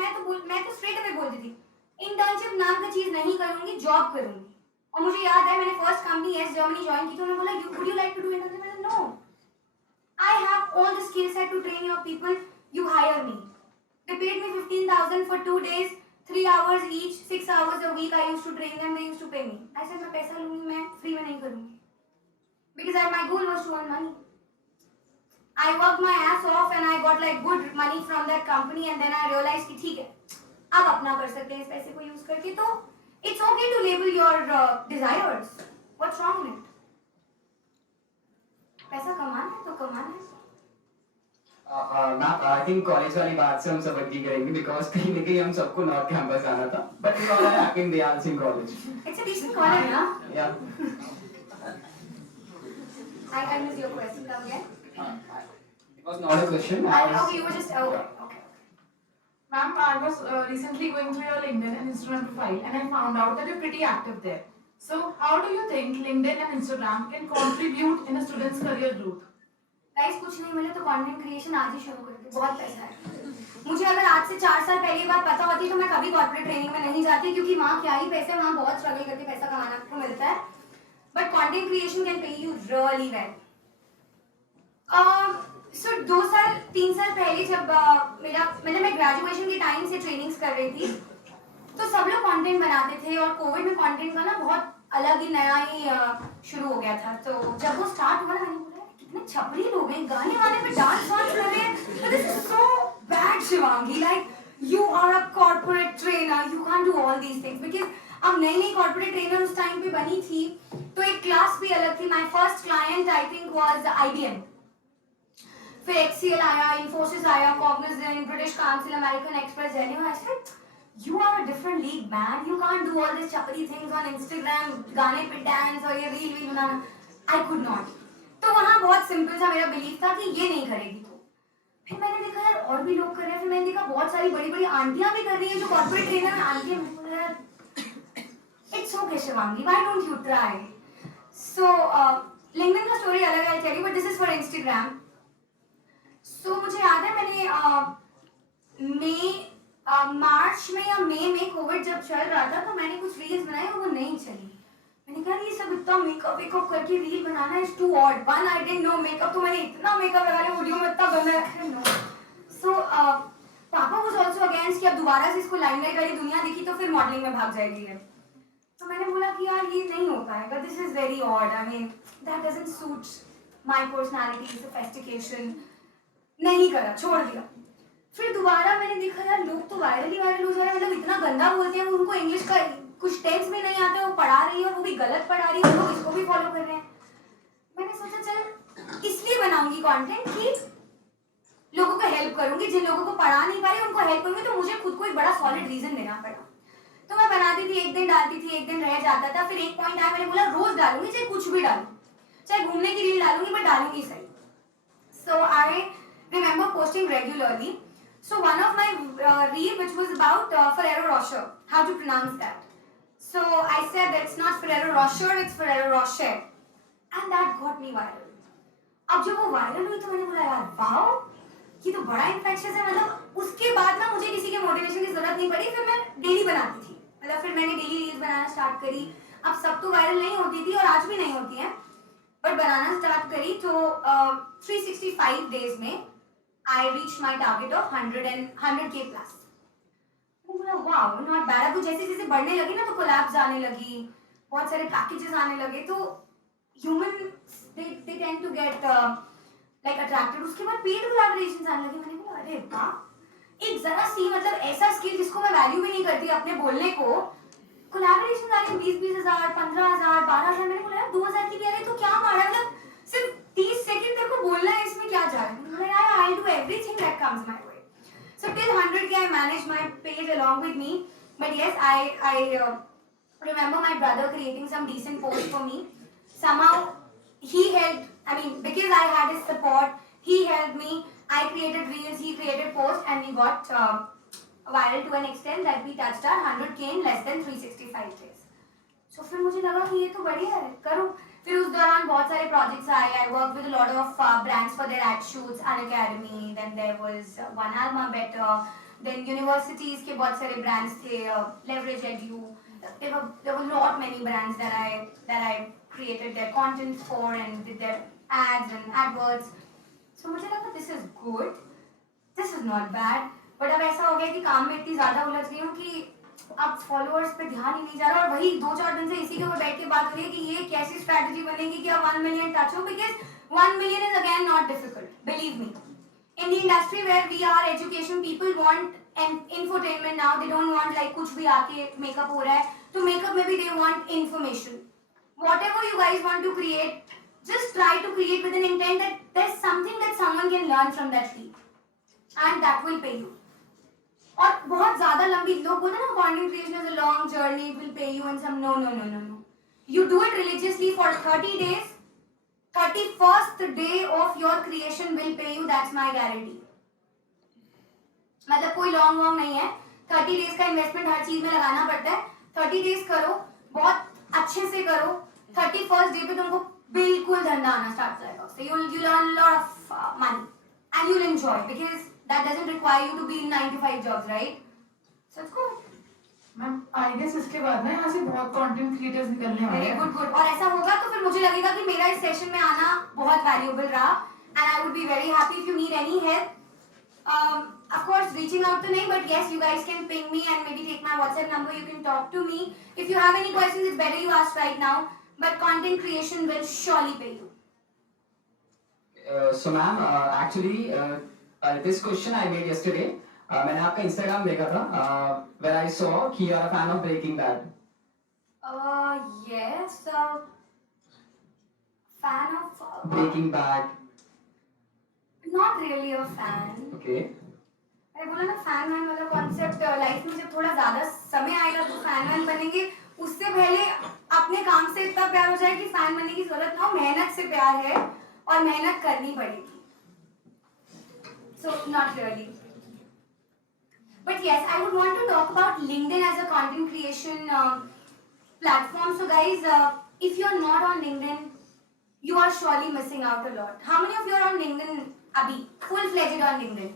मैं तो स्ट्रेट अवे बोलती थी इंटर्नशिप नाम का चीज नहीं करूंगी, जॉब करूंगी। और मुझे याद है मैंने first company as Germany join की तो उन्होंने बोला would you like to do internship? मैंने no, I have all the skill set to train your people, you hire me. They paid me 15,000 for 2 days, 3 hours each, 6 hours a week. I used to train them, they used to pay me. I said मैं पैसा लूंगी, मैं free में नहीं करूंगी, because my goal was to earn money. I worked my ass off and I got like good money from that company, and then I realized कि ठीक है अब अपना कर सकते हैं इस पैसे को यूज करके। तो it's okay to label your desires, what's wrong in it? पैसा कमाना है तो कमाना है। मैम आई थिंक कॉलेज वाली बात से हम सब अग्री करेंगे बिकॉज कहीं ना कहीं हम सबको नॉर्थ कैंपस जाना था, but we all are happy in Dayal Singh college. It's a decent college ना। Yeah I missed your question, come again. It was not a question. Okay, you were just okay. Ma'am, I was recently going through your LinkedIn and Instagram profile and I found out that you're pretty active there. So, how do you think LinkedIn and Instagram can contribute in a student's career growth? Guys कुछ नहीं मिले तो content creation आज ही शुरू कर दे, बहुत पैसा है। मुझे अगर आज से 4 साल पहले ये बात पता होती तो मैं कभी कॉर्पोरेट ट्रेनिंग में नहीं जाती, क्योंकि वहाँ क्या ही पैसे, वहाँ बहुत स्ट्रगल करके पैसा कमाना को मिलता है। But content creation can pay you really well. So 2 साल 3 साल पहले जब मैं ग्रेजुएशन के टाइम से ट्रेनिंग्स कर रही थी तो सब लोग कंटेंट बनाते थे और कोविड में कंटेंट का ना बहुत अलग ही नया ही शुरू हो गया था। तो जब वो स्टार्ट हुआ ना मैंने बोला कितने छपरी लोग हैं, गाने वाने पे डांस वांस कर रहे हैं, this is so bad Shivangi, like you are a corporate trainer, you can't do all these things. Because अब नई नई कॉर्पोरेट ट्रेनर उस टाइम पे बनी थी तो एक क्लास भी अलग थी। My first client I think was IBM, फिर HCL आया, इन्फोसिस आया, Cognizant, British council, American express, जेन्यू। I said you are a different league, man. You can't do all these chapari things on Instagram, गाने पे dance और ये reel banana. I could not. तो वहाँ बहुत सिंपल सा मेरा बिलीफ था कि ये नहीं करेगी। तो फिर मैंने देखा यार और भी लोग कर रहे हैं, फिर मैंने देखा बहुत सारी बड़ी बड़ी आंटियां भी कर रही हैं जो कॉर्पोरेट ट्रेनर है, आंटियां। मैंने बोला यार it's okay Shivangi, why don't you try? So LinkedIn का स्टोरी अलग है, tell you, but this is for Instagram. So मुझे याद है मैंने मार्च में या मई में कोविड जब चल रहा था तो मैंने कुछ रील्स बनाई और वो नहीं चली। मैंने कहा ये सब इतना मेकअप करके रील बनाना is too odd. When I didn't know makeup, तो मैंने इतना मेकअप लगा लिया वीडियो में, इतना गंदा नो। सो पापा वाज आल्सो अगेंस्ट कि अब दोबारा से इसको लाइमलाइट वाली दुनिया दिखी तो फिर मॉडलिंग में भाग जाएगी है। तो मैंने बोला कि यार ये नहीं हो पाएगा, this is very odd, I mean that doesn't suit my personality, sophistication. नहीं करा, छोड़ दिया। फिर दोबारा मैंने देखा यार लोग तो वायरल हो जा रहे हैं, मतलब इतना गंदा बोलते हैं, उनको इंग्लिश का कुछ टेंस में नहीं आता, वो पढ़ा रही है और वो भी गलत पढ़ा रही है, लोग इसको भी फॉलो कर रहे हैं। मैंने सोचा चल इसलिए बनाऊंगी कंटेंट कि लोगों को हेल्प करूंगी, जिन लोगों को पढ़ा नहीं पा रही उनको हेल्प करूंगी। तो मुझे खुद को एक बड़ा सॉलिड रीजन देना पड़ा। तो मैं बनाती थी, एक दिन डालती थी, एक दिन रह जाता था। फिर एक पॉइंट आया, मैंने बोला रोज डालूंगी, चाहे कुछ भी डालूं, चाहे घूमने की रील डालूंगी, बट डालूंगी सही। So I remember posting regularly. So one of my reel which was about Ferrero Rocher, how to pronounce that. So I said that it's not Ferrero Rocher, it's Ferrero Rocher, and that got me viral. अब जब वो viral हुई तो मैंने बोला यार wow ये तो बड़ा इन्फेक्शियस है। मतलब उसके बाद ना मुझे किसी के मोटिवेशन की जरूरत नहीं पड़ी, फिर मैं डेली बनाती थी। मतलब फिर मैंने डेली रील्स बनाना स्टार्ट करी। अब सब तो वायरल नहीं होती थी और आज भी नहीं होती है, बट बनाना स्टार्ट करी तो 365 डेज में I reached my target of 100K plus. मैं बोला वाओ नॉट बैड। तो जैसे जैसे बढ़ने लगी ना तो कोलैब्स आने लगी, बहुत सारे पैकेजेस आने लगे, तो human they tend to get like attracted. उसके बाद पेड कोलैबोरेशंस आने लगे। मैंने बोला अरे वाह, एक जरा सी मतलब ऐसा स्किल जिसको मैं वैल्यू भी नहीं करती अपने बोलने को, कोलैबोरेशंस आ रहे 20,000 15,000 12,000। मैंने बोला यार 2,000 की भी आ रही तो क्या मारा, मतलब सिर्फ 30 सेकंड तेरे को manage my page along with me. But yes, I remember my brother creating some decent posts for me. Somehow he helped. I mean, because I had his support, he helped me. I created reels, he created posts, and we got viral to an extent that we touched our 100K in less than 365 days. So फिर मुझे लगा कि ये तो बढ़िया है, करो. फिर उस दौरान बहुत सारे projects आए. I worked with a lot of brands for their ad shoots, An Academy, then there was One Alma Better, then universities के बहुत सारे brands थे, Leverage Edu. There were not many brands that I created their content for and did their ads and adverts. So मुझे लगा this is good, this is not bad. But अब ऐसा हो गया कि काम में इतनी ज़्यादा उलझ गई हूँ कि अब फॉलोअर्स पे ध्यान ही नहीं जा रहा. और वही 2-4 दिन से इसी के ऊपर बैठ के बात हो रही है कि ये कैसी स्ट्रैटेजी बनेगी कि अब 1 million टच हो. Because 1 million is again not difficult, believe me. In the industry where we are education, people want an infotainment now. They don't want like कुछ भी आके मेकअप हो रहा है तो मेकअप में भी they want information. Whatever you guys want to create, just try to create with an intent that there's something that someone can learn from that feed, and that will pay you. और बहुत ज़्यादा लंबी लोग बोलते हैं ना content creation is a long journey, it will pay you and some. No. You do it religiously for 30 days. 31st day of your creation will pay you. That's my guarantee. मतलब कोई लॉन्ग नहीं है. 30 days का investment हर चीज में लगाना पड़ता है. 30 days करो, बहुत अच्छे से करो. 31st day पे तुमको बिल्कुल धंधा आना स्टार्ट हो जाएगा. So you'll earn a lot of money and you'll enjoy because that doesn't require you to be in 9 to 5 jobs, right? So it's good. Ma'am I guess इसके बाद ना यहाँ से बहुत कंटेंट क्रिएटर्स निकलने वाले Very हैं. good. और ऐसा होगा तो फिर मुझे लगेगा कि मेरा इस सेशन में आना बहुत वैल्यूएबल रहा. And I would be very happy if you need any help. Of course, reaching out to नहीं, but yes, you guys can ping me and maybe take my WhatsApp number. You can talk to me. If you have any questions, it's better you ask right now. But content creation will surely pay you. So ma'am, actually this question I made yesterday. मैंने आपका Instagram देखा था, where I saw कि you are a fan of Breaking Bad. Yes. Fan of. Breaking Bad. Not really a fan. Okay. अरे बोला ना fan van वाला concept life में जब थोड़ा ज्यादा समय आएगा तो फैन वैन बनेंगे. उससे पहले अपने काम से इतना प्यार हो जाए कि फैन बनने की जरूरत ना हो. मेहनत से प्यार है और मेहनत करनी पड़ेगी. So not really. But yes, I would want to talk about LinkedIn as a content creation platform. So guys, if you're not on LinkedIn, you are surely missing out a lot. How many of you are on LinkedIn, Abhi? Full-fledged on LinkedIn?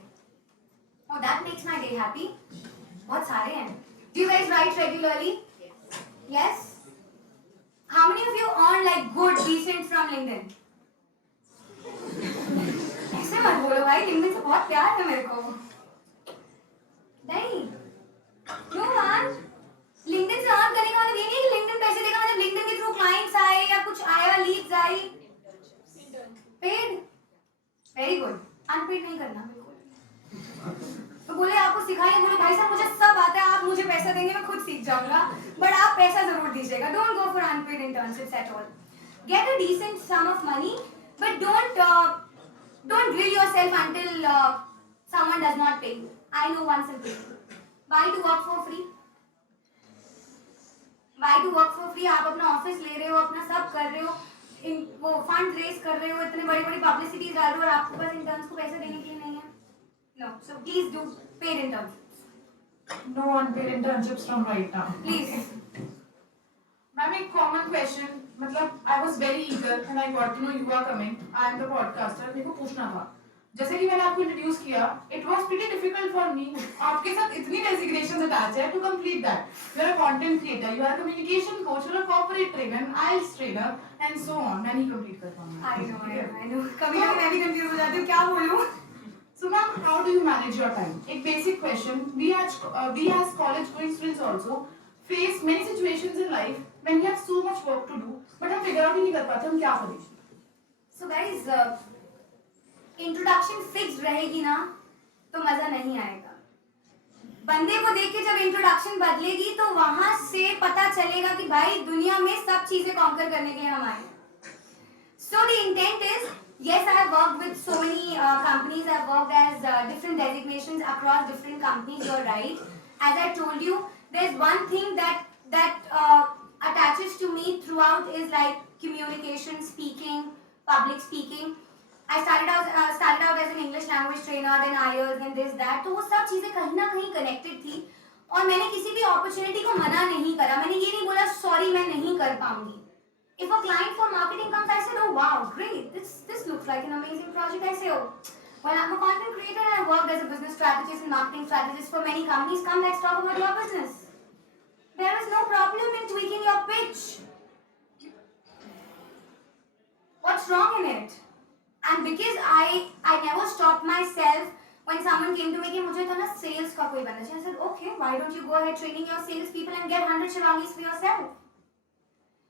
Oh, that makes my day happy. बहुत सारे हैं. Do you guys write regularly? Yes. How many of you earn like good, decent from LinkedIn? ऐसे मत बोलो भाई, LinkedIn से बहुत प्यार है मेरे को. नहीं. No man. LinkedIn से earn करने का मतलब ये नहीं कि LinkedIn पैसे देगा. मतलब LinkedIn के थ्रू clients आए या कुछ आया, leads आई. Paid. Very good. Unpaid नहीं करना बिल्कुल. तो बोले आपको सिखाइए, बोले भाई साहब मुझे सब आता है, आप मुझे पैसा देंगे मैं खुद सीख जाऊंगा, बट आप पैसा जरूर दीजिएगा. Don't go for unpaid internships at all. Get a decent sum of money, but don't grill yourself until someone does not pay you. I know one simple thing. Why to work for free? Why to work for free? आप अपना office ले रहे हो, अपना सब कर रहे हो, वो फंड रेज कर रहे हो, इतने बड़ी बड़ी पब्लिसिटीज डाल रहे हो और आपके पास इंटर्न्स को पैसे देने के लिए नहीं है. No, so please do paid internships. No unpaid internships from right now. Please. Ma'am एक कॉमन क्वेश्चन, मतलब I was very eager and I got to know you are coming. I am the podcaster. मेरे को पूछना था, जैसे कि मैंने आपको इंट्रोड्यूस किया, it was pretty difficult for me. आपके साथ इतनी डेजिग्नेशंस अटैच है to complete that. You are a content creator, you are a communication coach, you are a corporate trainer, IELTS trainer and so on. मैं नहीं complete कर पाऊंगा. I know. कभी-कभी मैं भी कंफ्यूज हो जाती हूँ, क्या बोलूँ? So ma'am, how do you manage your time? एक basic question. We as college going students also face many situations in life when we have so much work to do, but हम figure out ही नहीं कर पाते हम क्या करें. So guys, introduction fixed रहेगी ना तो मजा नहीं आएगा. बंदे को देख के जब इंट्रोडक्शन बदलेगी तो वहां से पता चलेगा कि भाई दुनिया में सब चीजें कॉन्कर करने के लिए हम आए. So the intent is, yes, I have worked with so many companies. I have worked as different designations across different companies. You're right. As I told you, there's one thing that attaches to me throughout is like communication, speaking, public speaking. I started out as an English language trainer, then IELTS, then this that. तो वो सब चीजें कहीं ना कहीं connected थी और मैंने किसी भी opportunity को मना नहीं करा. मैंने ये नहीं बोला sorry मैं नहीं कर पाऊंगी. If a client for marketing comes, I said, oh wow, great, this looks like an amazing project. I say, oh, well, I'm a content creator and I worked as a business strategist and marketing strategist for many companies. Come, let's talk about your business. There is no problem in tweaking your pitch. What's wrong in it? And because I never stopped myself when someone came to me कि मुझे तो ना sales का कोई बनना चाहिए. I said, okay, why don't you go ahead training your sales people and get 100 Shivangis for yourself?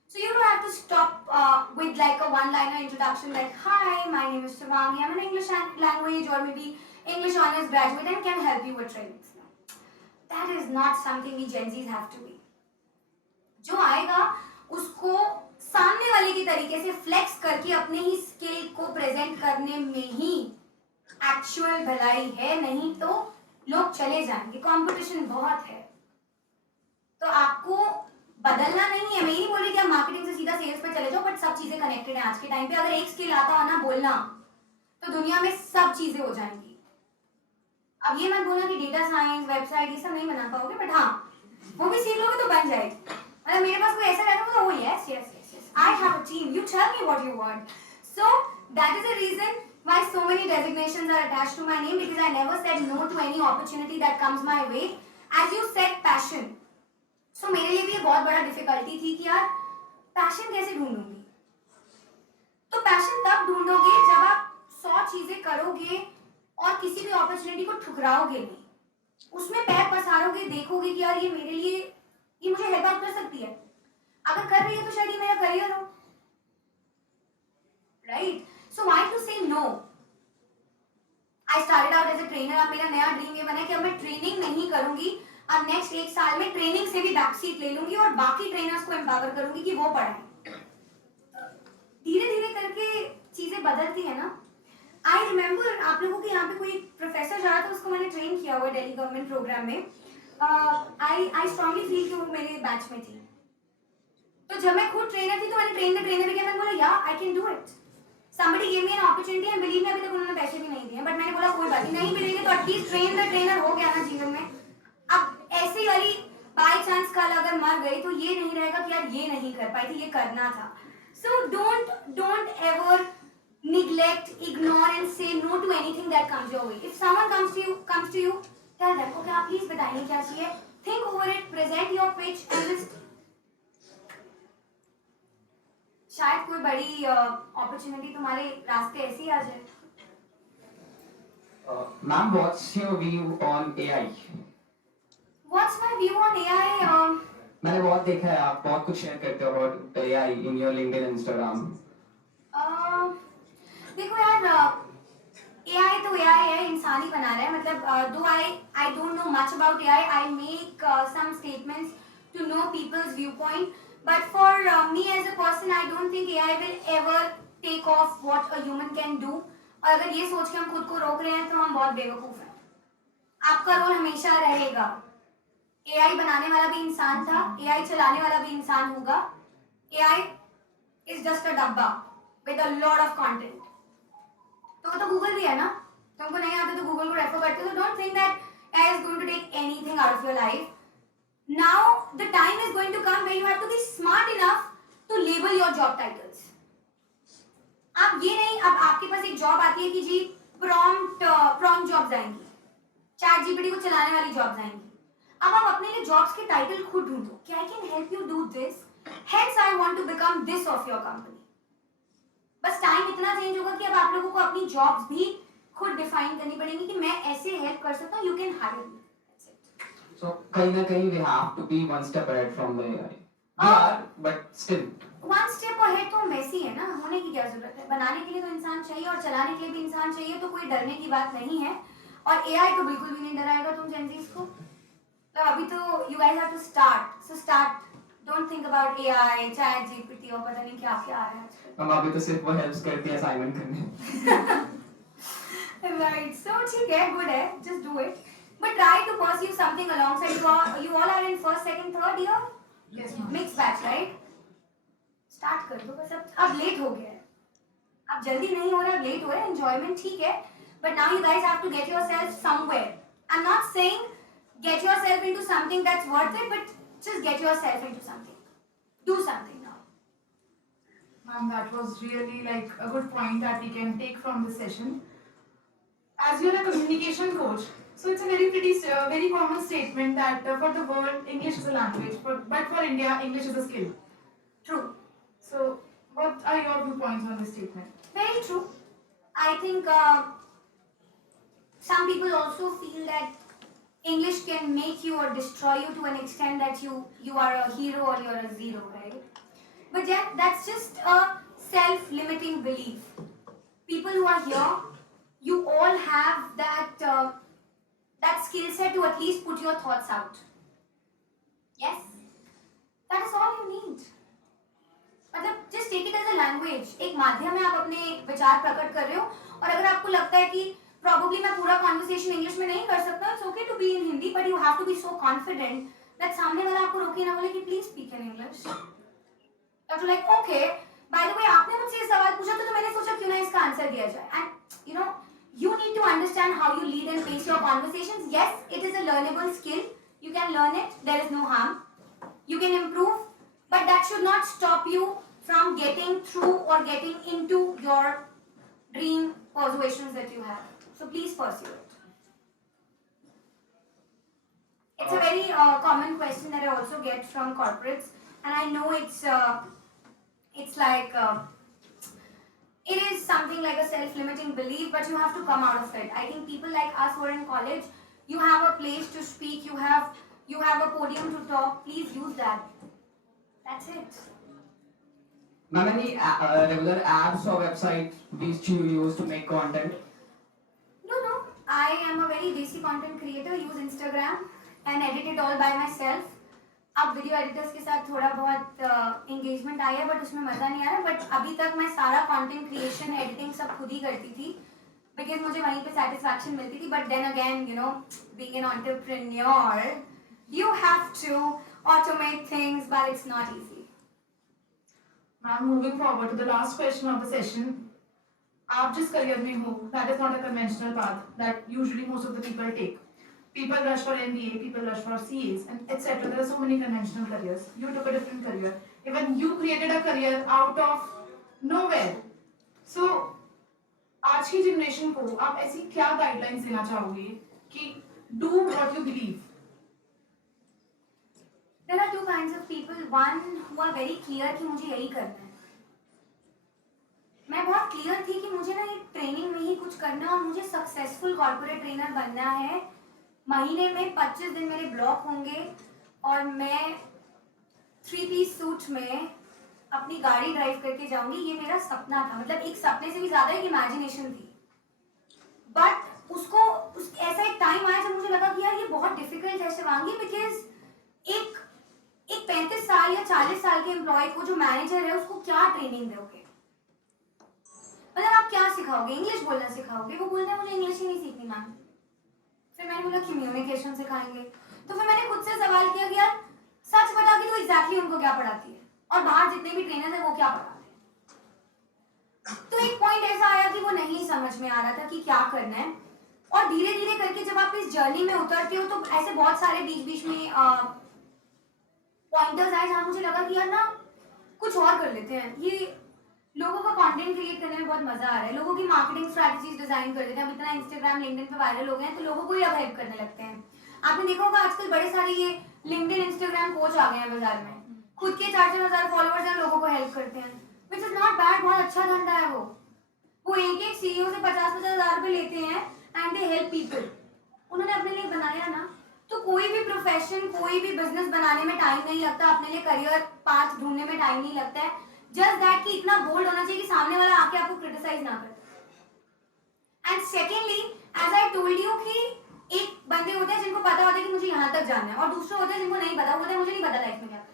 So you don't have to stop with like a one-liner introduction like, hi, my name is Shivangi, I'm an English language or maybe English honors graduate and can help you with trainings. No. That is not something we Gen Zs have to be. जो आएगा उसको सामने वाले की तरीके से flex करके अपने ही स्किल को प्रेजेंट करने में ही एक्चुअल भलाई है, नहीं तो लोग चले जाएंगे. कंपटीशन बहुत है तो आपको बदलना नहीं है. मैं ही नहीं बोल रही कि आप मार्केटिंग से सीधा सेल्स पे चले जाओ, बट सब चीजें कनेक्टेड हैं. आज के टाइम पे अगर एक स्किल आता हो ना बोलना, तो दुनिया में सब चीजें हो जाएंगी. अब ये मत बोलना कि डेटा साइंस, वेबसाइट ये सब नहीं बना पाओगे, बट हाँ वो भी सीख लोगे तो बन जाएगी. मतलब मेरे पास कोई ऐसा रहता है, oh yes yes yes yes I have a team, you tell me what you want. So that is the reason why so many designations are attached to my name, because I never said no to any opportunity that comes my way. As you said, passion. So मेरे लिए भी ये बहुत बड़ा difficulty थी कि यार passion कैसे ढूंढूंगी. तो पैशन तब ढूंढोगे जब आप 100 चीजें करोगे और किसी भी अपॉर्चुनिटी को ठुकराओगे नहीं, उसमें पैर पसारोगे, देखोगे कि यार ये मेरे लिए, ये मुझे हेल्प आउट कर सकती है. अगर कर रही है तो शायद ये मेरा करियर हो. Right. So why to say no. I started out as a trainer. अब मेरा नया ड्रीम ये बना कि अब मैं ट्रेनिंग नहीं करूंगी, अब नेक्स्ट 1 साल में ट्रेनिंग से भी बैक सीट ले लूंगी और बाकी ट्रेनर्स को एम्पावर करूंगी कि वो पढ़ाएं. धीरे धीरे करके चीजें बदलती है ना. आई रिमेम्बर आप लोगों के यहाँ पे कोई प्रोफेसर जा रहा था, उसको मैंने ट्रेन किया हुआ दिल्ली गवर्नमेंट प्रोग्राम में. आई स्ट्रांगली फील कि वो मेरे बैच में थी. तो जब मैं खुद ट्रेनर थी तो मैंने ट्रेनर भी किया. मैंने बोला या I can do it. somebody gave me an opportunity and believe me अभी तक उन्होंने पैसे भी नहीं दिए, बट मैंने बोला कोई बात नहीं मिलेंगे तो एटलीस्ट ट्रेन द ट्रेनर हो गया ना जीवन में. अब ऐसी वाली बाय चांस कल अगर मर गई तो ये नहीं रहेगा कि यार ये नहीं कर पाई थी, ये करना था. So don't ever neglect, ignore and say no to anything that comes your way. If someone comes to you, tell them, okay, आप प्लीज बताइए क्या चाहिए. Think over it, present your pitch and just शायद कोई बड़ी opportunity तुम्हारे रास्ते ऐसी आ जाए. Ma'am, what's your view on AI? What's my view on AI? मैंने बहुत देखा है, आप बहुत कुछ शेयर करते हो about AI in your LinkedIn, Instagram. देखो यार, AI तो AI है, इंसान ही बना रहा है. मतलब दो I don't know much about AI. I make some statements to know people's viewpoint. But for me as a person, I don't think AI will ever take off what a human can do. और अगर ये सोच के हम खुद को रोक रहे हैं तो हम बहुत बेवकूफ हैं. आपका रोल हमेशा रहेगा. AI बनाने वाला भी इंसान था, AI चलाने वाला भी इंसान होगा. AI is just a डब्बा with a lot of content. तो गूगल भी है ना. तुमको नहीं आता तो गूगल को रेफर करते हो. तो don't think that AI is going to take anything out of your life. Now the time is going to come where you have to be smart enough to label your job titles. आप ये नहीं, अब आपके पास एक job आती है कि जी prompt jobs आएंगी, चैट जीपीटी को चलाने वाली जॉब्स आएंगी. अब आप अपने लिए जॉब्स के टाइटल खुद ढूंढो कि I can help you do this, hence I want to become this of your company. बस टाइम इतना चेंज होगा कि अब आप लोगों को अपनी जॉब्स भी खुद डिफाइन करनी पड़ेगी कि मैं ऐसे हेल्प कर सकता हूँ. You can hire me. So कहीं ना कहीं we have to be one step ahead from the AI. We are, but still. One step ahead तो हम वैसे ही है ना. होने की क्या जरूरत है. बनाने के लिए तो इंसान चाहिए और चलाने के लिए भी इंसान चाहिए. तो कोई डरने की बात नहीं है. और AI तो बिल्कुल भी नहीं डराएगा तुम जेन ज़ीज़ को. तो अभी तो you guys have to start. So start Don't think about AI, Chat GPT और पता नहीं क्या क्या आ रहा है. हम अभी तो सिर्फ वो हेल्प्स करती है असाइनमेंट करने. Right. So ठीक है, good है. Just do it. But try to pursue something alongside. You all are in first, second, third year. Yes, ma'am. Mixed batch, right? Start कर दो बस. अब लेट हो गया है. अब जल्दी नहीं हो रहा, अब लेट हो रहा है. Enjoyment ठीक है. But now you guys have to get yourself somewhere. I'm not saying get yourself into something that's worth it, but just get yourself into something. Do something now. Ma'am, that was really like a good point that we can take from this session. As you're a communication coach, so it's a very common statement that for the world, English is a language, but for India, English is a skill. True. So, what are your viewpoints on this statement? Very true. I think some people also feel that English can make you or destroy you to an extent that you are a hero or you're a zero, right? But yeah, that's just a self-limiting belief. People who are here, you all have that skill set to at least put your thoughts out. Yes, that is all you need. मतलब just take it as a language. एक माध्यम है, आप अपने विचार प्रकट कर रहे हो. और अगर आपको लगता है कि probably मैं पूरा conversation इंग्लिश में नहीं कर सकता, it's okay to be in Hindi, but you have to be so confident that सामने वाला आपको रोके ना बोले कि please speak in English. You have to like, okay, by the way, आपने मुझसे ये सवाल पूछा तो मैंने सोचा क्यों ना इसका आंसर दिया जाए. And you know, you need to understand how you lead and pace your conversations. Yes, it is a learnable skill. You can learn it. There is no harm. You can improve, but that should not stop you from getting through or getting into your dream persuasions that you have. So please pursue it. It's a very common question that I also get from corporates, and I know it's like it is something like a self-limiting belief, but you have to come out of it. I think people like us who are in college, you have a place to speak, you have a podium to talk. Please use that. That's it. Ma'am, any regular apps or websites which you use to make content? No. I am a very basic content creator. Use Instagram and edit it all by myself. अब video editors के साथ थोड़ा बहुत engagement आई है, but उसमें मज़ा नहीं आ रहा. बट अभी तक मैं सारा कंटेंट क्रिएशन एडिटिंग सब खुद ही करती थी, बिकॉज मुझे वहीं पे सेटिस्फैक्शन मिलती थी. But then again, you know, being an entrepreneur, you have to automate things, but it's not easy. Ma'am, moving forward to the last question of the session. आप जिस career में हो, that is not a conventional path that usually most of the people take. People rush for MBA, people rush for CAs, and etc. There are so many conventional careers. You took a different career. Even you created a career out of nowhere. So, आज की generation को आप ऐसी क्या guidelines देना चाहोगे कि do what you believe? There are two kinds of people. One who are very clear कि मुझे यही करना है. मैं बहुत क्लियर थी कि मुझे ना ये ट्रेनिंग में ही कुछ करना है और मुझे सक्सेसफुल कॉर्पोरेट ट्रेनर बनना है. महीने में 25 दिन मेरे ब्लॉक होंगे और मैं 3-piece सूट में अपनी गाड़ी ड्राइव करके जाऊंगी. ये मेरा सपना था, मतलब एक सपने से भी ज्यादा एक इमेजिनेशन थी. बट ऐसा एक टाइम आया जब मुझे लगा कि यार ये बहुत डिफिकल्ट है शिवांगी, बिकॉज एक 35 साल या 40 साल के एम्प्लॉय को जो मैनेजर है उसको क्या ट्रेनिंग दोगे. मतलब आप क्या सिखाओगे? इंग्लिश बोलना सिखाओगे? वो बोलता है मुझे इंग्लिश ही नहीं सीखनी मैम. फिर मैंने बोला कम्युनिकेशन सिखाएंगे. तो फिर मैंने खुद से सवाल किया कि यार सच बता कि तो एग्जैक्टली उनको क्या पढ़ाती है और बाहर जितने भी ट्रेनर है वो क्या पढ़ाते हैं. तो एक पॉइंट ऐसा आया कि वो नहीं समझ में आ रहा था कि क्या करना है. और धीरे धीरे करके जब आप इस जर्नी में उतरते हो तो ऐसे बहुत सारे बीच बीच में पॉइंटर्स आए जहाँ मुझे लगा कि यार ना कुछ और कर लेते हैं. ये लोगों का कंटेंट क्रिएट करने में बहुत मजा आ रहा है. लोगों की मार्केटिंग स्ट्रैटेजीज डिजाइन कर देते हैं. अब इतना इंस्टाग्राम लिंक्डइन पे वायरल हो गए हैं तो लोगों को ही अब हेल्प करने लगते हैं. आपने देखा होगा आजकल बड़े सारे ये लिंक्डइन इंस्टाग्राम कोच आ गए हैं बाजार में. खुद के 4-4 हजार फॉलोअर्स हैं, लोगों को हेल्प करते हैं. Which is not bad. बहुत अच्छा धंधा है वो एक सीईओ से 50-50 हजार रुपए लेते हैं एंड दे हेल्प पीपल. उन्होंने अपने लिए बनाया ना. तो कोई भी प्रोफेशन, कोई भी बिजनेस बनाने में टाइम नहीं लगता. अपने लिए करियर पाथ ढूंढने में टाइम नहीं लगता है. जस्ट दैट कि इतना बोल्ड होना चाहिए कि सामने वाला आके आपको क्रिटिसाइज ना करे. And secondly, as I told you कि एक बंदे होते हैं जिनको पता होता है कि मुझे यहाँ तक जाना है और दूसरे होते हैं जिनको नहीं पता. होता है मुझे नहीं पता लाइफ में क्या करना है.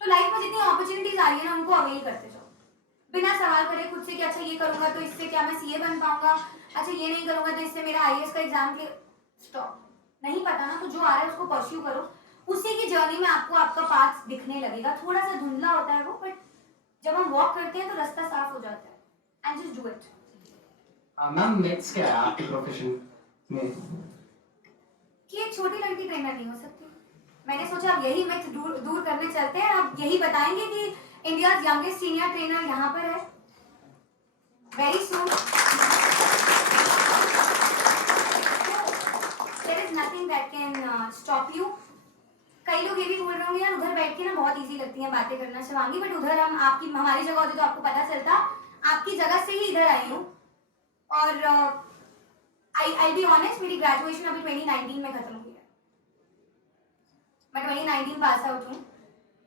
तो लाइफ में जितनी अपॉर्चुनिटीज आ रही है ना उनको अवेल करते जाओ, बिना सवाल करे खुद से कि अच्छा ये करूंगा तो इससे क्या मैं सीए बन पाऊंगा, अच्छा ये नहीं करूंगा तो इससे मेरा आईएएस का एग्जाम क्लियर। स्टॉप। नहीं पता ना तो जो आ रहा है उसको परस्यू करो, उसी की जर्नी में आपको आपका पाथ दिखने लगेगा। थोड़ा सा धुंधला होता है वो, बट जब हम वॉक करते हैं तो रास्ता साफ हो जाता है। And just do it. Ma'am myths क्या है आपके प्रोफेशन में? कि एक छोटी लड़की ट्रेनर नहीं हो सकती। मैंने सोचा अब यही मिथ दूर दूर करने चलते हैं, अब यही बताएंगे कि इंडिया यंगेस्ट सीनियर ट्रेनर यहाँ पर है very soon. There is nothing that can stop you. कई लोग ये भी बोल रहे होंगे यार उधर बैठ के ना बहुत इजी लगती है बातें करना शिवांगी, बट उधर हम आपकी हमारी जगह होती तो आपको पता चलता। आपकी जगह से ही इधर आई हूँ और आई बी ऑनेस्ट, मेरी ग्रेजुएशन अभी 2019 में खत्म हुई है। मैं 2019 पास आउट हूँ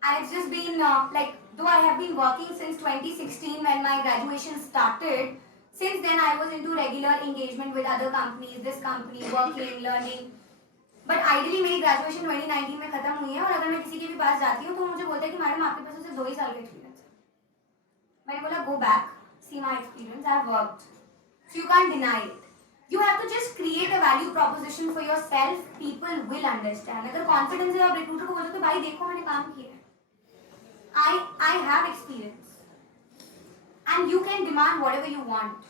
and it's just been like though I have been working since 2016 when my graduation started, since then I was into regular engagement with other companies, this company, working, learning, but ideally मेरी graduation 2019 में खत्म हुई है। और अगर मैं किसी के भी पास जाती हूँ तो मुझे बोलता है कि मैडम आपके पास सिर्फ 2 ही साल का एक्सपीरियंस है। मैंने बोला go back, see my experience, I have worked, so you can't deny it. You have to just create a value proposition for yourself, people will understand. अगर confidence है आप recruiter को बोलो तो भाई देखो मैंने काम किया है, I have experience and you can demand whatever you want.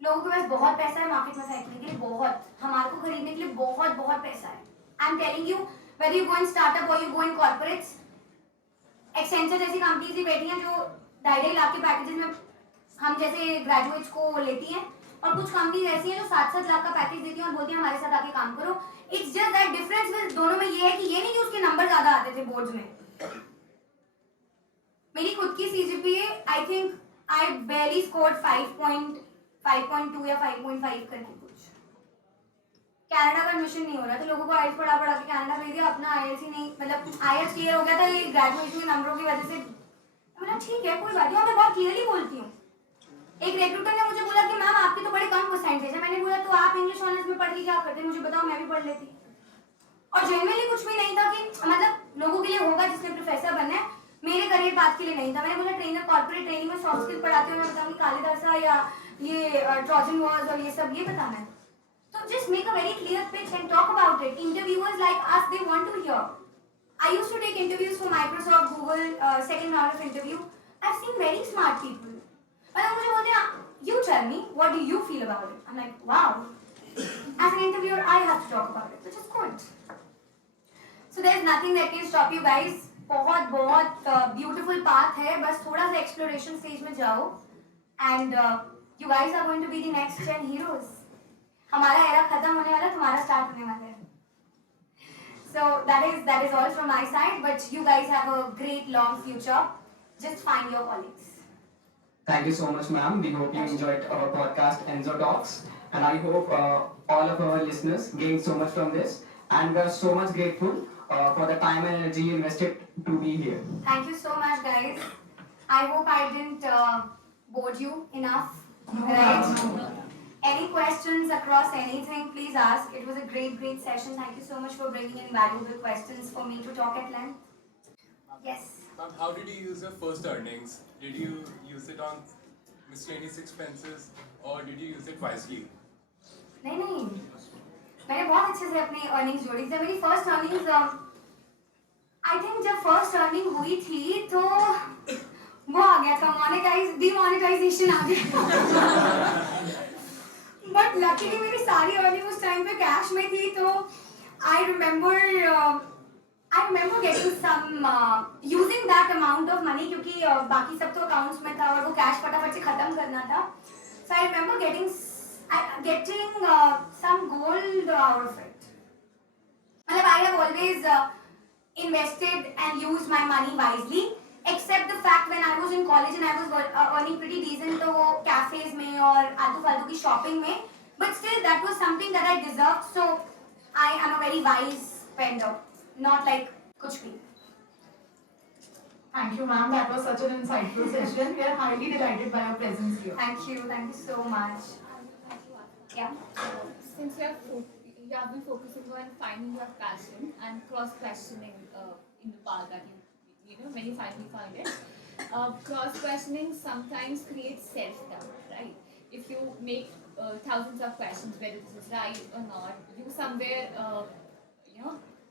लोगों के पास बहुत पैसा है मार्केट में फेंकने के लिए, बहुत हमारे को खरीदने के लिए बहुत बहुत पैसा है। I am telling you whether you go in startup or you go in corporates, Accenture जैसी कंपनीज भी बैठी हैं जो 2.5 लाख के पैकेजेस में हम जैसे ग्रेजुएट्स को लेती हैं, और कुछ कंपनीज ऐसी हैं जो 7-7 लाख का पैकेज देती हैं और बोलती हैं हमारे साथ आके काम करो। इट्स जस्ट दैट डिफरेंस में दोनों में ये है कि ये नहीं कि उसके नंबर ज्यादा आते थे बोर्ड्स में। मेरी खुद की CGPA I think I बेयरली scored 5.2 या 5.5 करके कुछ। कनाडा का एडमिशन नहीं हो रहा तो लोगों को आईएलटीएस पढ़ा पढ़ा के कनाडा भेज दिया, अपना आईएलटीएस ही नहीं, मतलब आईएलटीएस क्लियर हो गया था ये ग्रेजुएशन के नंबरों की वजह से। मतलब ठीक है कोई बात नहीं, मैं बहुत क्लियरली बोलती हूँ। एक रिक्रूटर ने मुझे बोला कि मैम आपकी तो बड़ी कम परसेंटेज है। मैंने बोला तो आप इंग्लिश ऑनर्स में पढ़ के क्या करते, मुझे बताओ मैं भी पढ़ लेती। और जनरली कुछ भी नहीं था कि मतलब लोगों के लिए होगा जिसने प्रोफेसर बनना है, मेरे करियर पाथ के लिए नहीं था। मैंने बोला ट्रेनर कॉर्पोरेट ट्रेनिंग में सॉफ्ट स्किल पढ़ाते हुए मैं बताऊंगी कालिदासा या ये ट्रोजन वॉर्स और ये सब ये बताना है। तो just make a very clear pitch and talk about it. Interviewers like us they want to hear. I used to take interviews for Microsoft, Google, second round of interview. I've seen very smart people. मतलब मुझे बोलते हैं you tell me what do you feel about it. I'm like wow. As an interviewer I have to talk about it, which is good. So there's nothing that can stop you guys. बहुत बहुत beautiful path है, बस थोड़ा सा exploration stage में जाओ and you guys are going to be the next gen heroes. हमारा era खत्म होने वाला, तुम्हारा start होने वाला है. So that is all from my side, but you guys have a great long future. Just find your colleagues. Thank you so much, ma'am. We hope you enjoyed our podcast, Enzo Talks, and I hope all of our listeners gained so much from this, and we are so much grateful for the time and energy you invested to be here. Thank you so much, guys. I hope I didn't bore you enough. Right? Any questions across anything, please ask. It was a great session. Thank you so much for bringing in valuable questions for me to talk at length. Yes. Ma'am, how did you use your first earnings? Did you use it on miscellaneous expenses or did you use it wisely? नहीं मैंने बहुत अच्छे से अपनी earnings जोड़ी। जब मेरी first earnings I think जब फर्स्ट अर्निंग हुई थी तो वो आ गया था डिमोनेटाइजेशन आ गया। बट लकीली मेरी सारी अर्निंग उस टाइम पे कैश में थी, तो I remember getting some using that amount of money, क्योंकि बाकी सब तो अकाउंट्स में था और वो कैश फटाफट से खत्म करना था। So I remember getting some gold out of it. मतलब I have always invested and used my money wisely, except the fact when I was in college and I was earning pretty decent, तो वो cafes में और आलतू फालतू की shopping में, but still that was something that I deserved, so I am a very wise spender, not like कुछ भी. Thank you, ma'am. That was such an insightful session. We are highly delighted by your presence here. Thank you so much. Yeah. Since you have been focusing on finding your passion and cross questioning in the path that you many faculty find it. Cross questioning sometimes creates self-doubt, right? If you make thousands of questions whether this is right or not, you somewhere,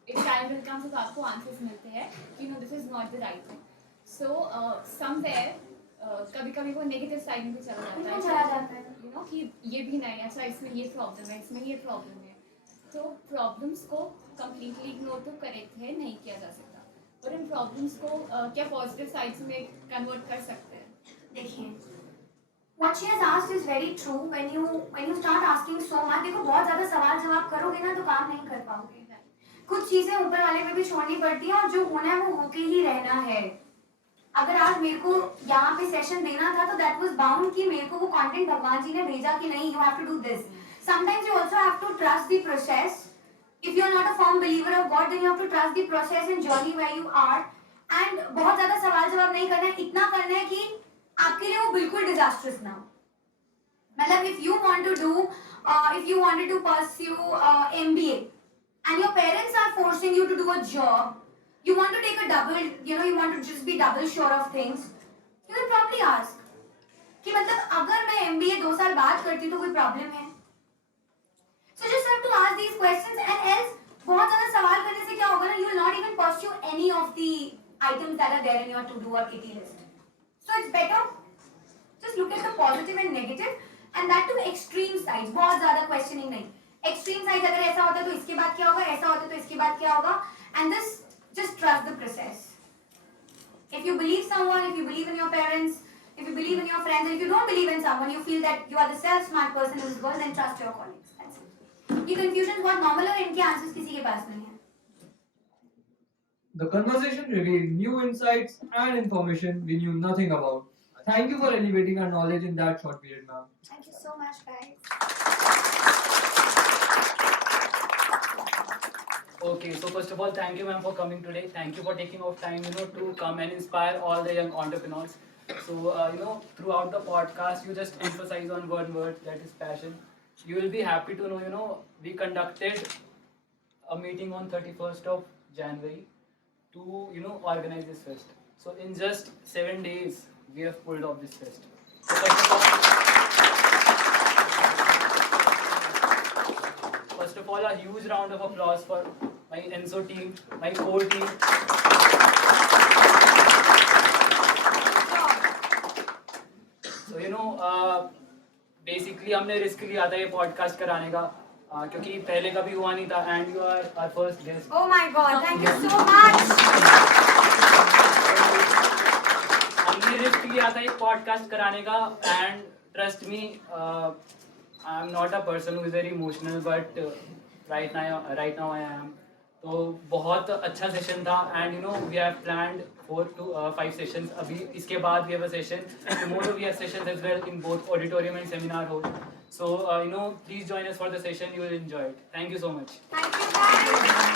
एक time will come जब आपको answers मिलते हैं कि no, this is not the right thing. So somewhere कभी कभी वो negative side में भी चला जाता है. कि ये भी नहीं, अच्छा इसमें ये प्रॉब्लम है, इसमें ये प्रॉब्लम है. तो प्रॉब्लम्स को completely ignore तो करेक्ट है, नहीं किया जा सकता. और इन प्रॉब्लम्स को क्या पॉजिटिव साइड्स में कन्वर्ट कर सकते हैं? देखिए, what she has asked is very true. When you start asking so much, देखो बहुत ज़्यादा सवाल जवाब करोगे ना तो काम नहीं कर पाओगे. कुछ चीज़ें ऊपर वाले पे भी छोड़नी पड़ती है और जो होना है वो होके ही रहना है. अगर आज मेरे को यहाँ पे सेशन देना था तो that was bound कि मेरे को वो content भगवान जी ने भेजा कि नहीं, you have to do this. Sometimes you also have to trust the process. If you are not a firm believer of God, then you have to trust the process and journey where you are. And बहुत ज़्यादा सवाल जवाब नहीं करना है, इतना करना है कि आपके लिए वो बिल्कुल disastrous ना हो. मतलब if you wanted to pursue MBA and your parents are forcing you to do a job, you want to take a double, you want to just be double sure of things, you will probably ask कि मतलब अगर मैं MBA 2 साल बाद करती तो कोई problem है. So just have to ask these questions and else बहुत ज़्यादा सवाल करने से क्या होगा ना, you will not even pursue any of the items that are there in your to-do or kitty list. So it's better just look at the positive and negative and that to extreme sides. बहुत ज़्यादा questioning नहीं. Extreme sides अगर ऐसा होता तो इसके बाद क्या होगा, ऐसा होता तो इसके बाद क्या होगा, and this just trust the process. If you believe someone, if you believe in your parents, if you believe in your friends, and if you don't believe in someone, you feel that you are the self-smart person in this world, then trust your colleagues. That's it. ये confusion बहुत normal है और इनके answers किसी के पास नहीं है. The conversation revealed new insights and information we knew nothing about. Thank you for elevating our knowledge in that short period, ma'am. Thank you so much, guys. Okay, so first of all, thank you, ma'am, for coming today. Thank you for taking out time, to come and inspire all the young entrepreneurs. So, throughout the podcast, you just emphasize on one word, that is passion. You will be happy to know, we conducted a meeting on 31st of January to, organize this fest. So in just 7 days, we have pulled off this fest. So first of all, a huge round of applause for my Enso team, my core team. So basically हमने risk लिया था ये podcast कराने का, क्योंकि पहले कभी हुआ नहीं था, and you are our first guest. Oh my God! Thank you so much. हमने रिस्क लिया था एक पॉडकास्ट कराने का, and trust me, I am not a person who is very emotional, but right now I am. तो बहुत अच्छा session था, and we have planned 4 to 5 sessions. अभी इसके बाद we have a session. Tomorrow we have sessions as well in both auditorium and seminar hall. So please join us for the session. You will enjoy it. Thank you so much. Thank you, guys.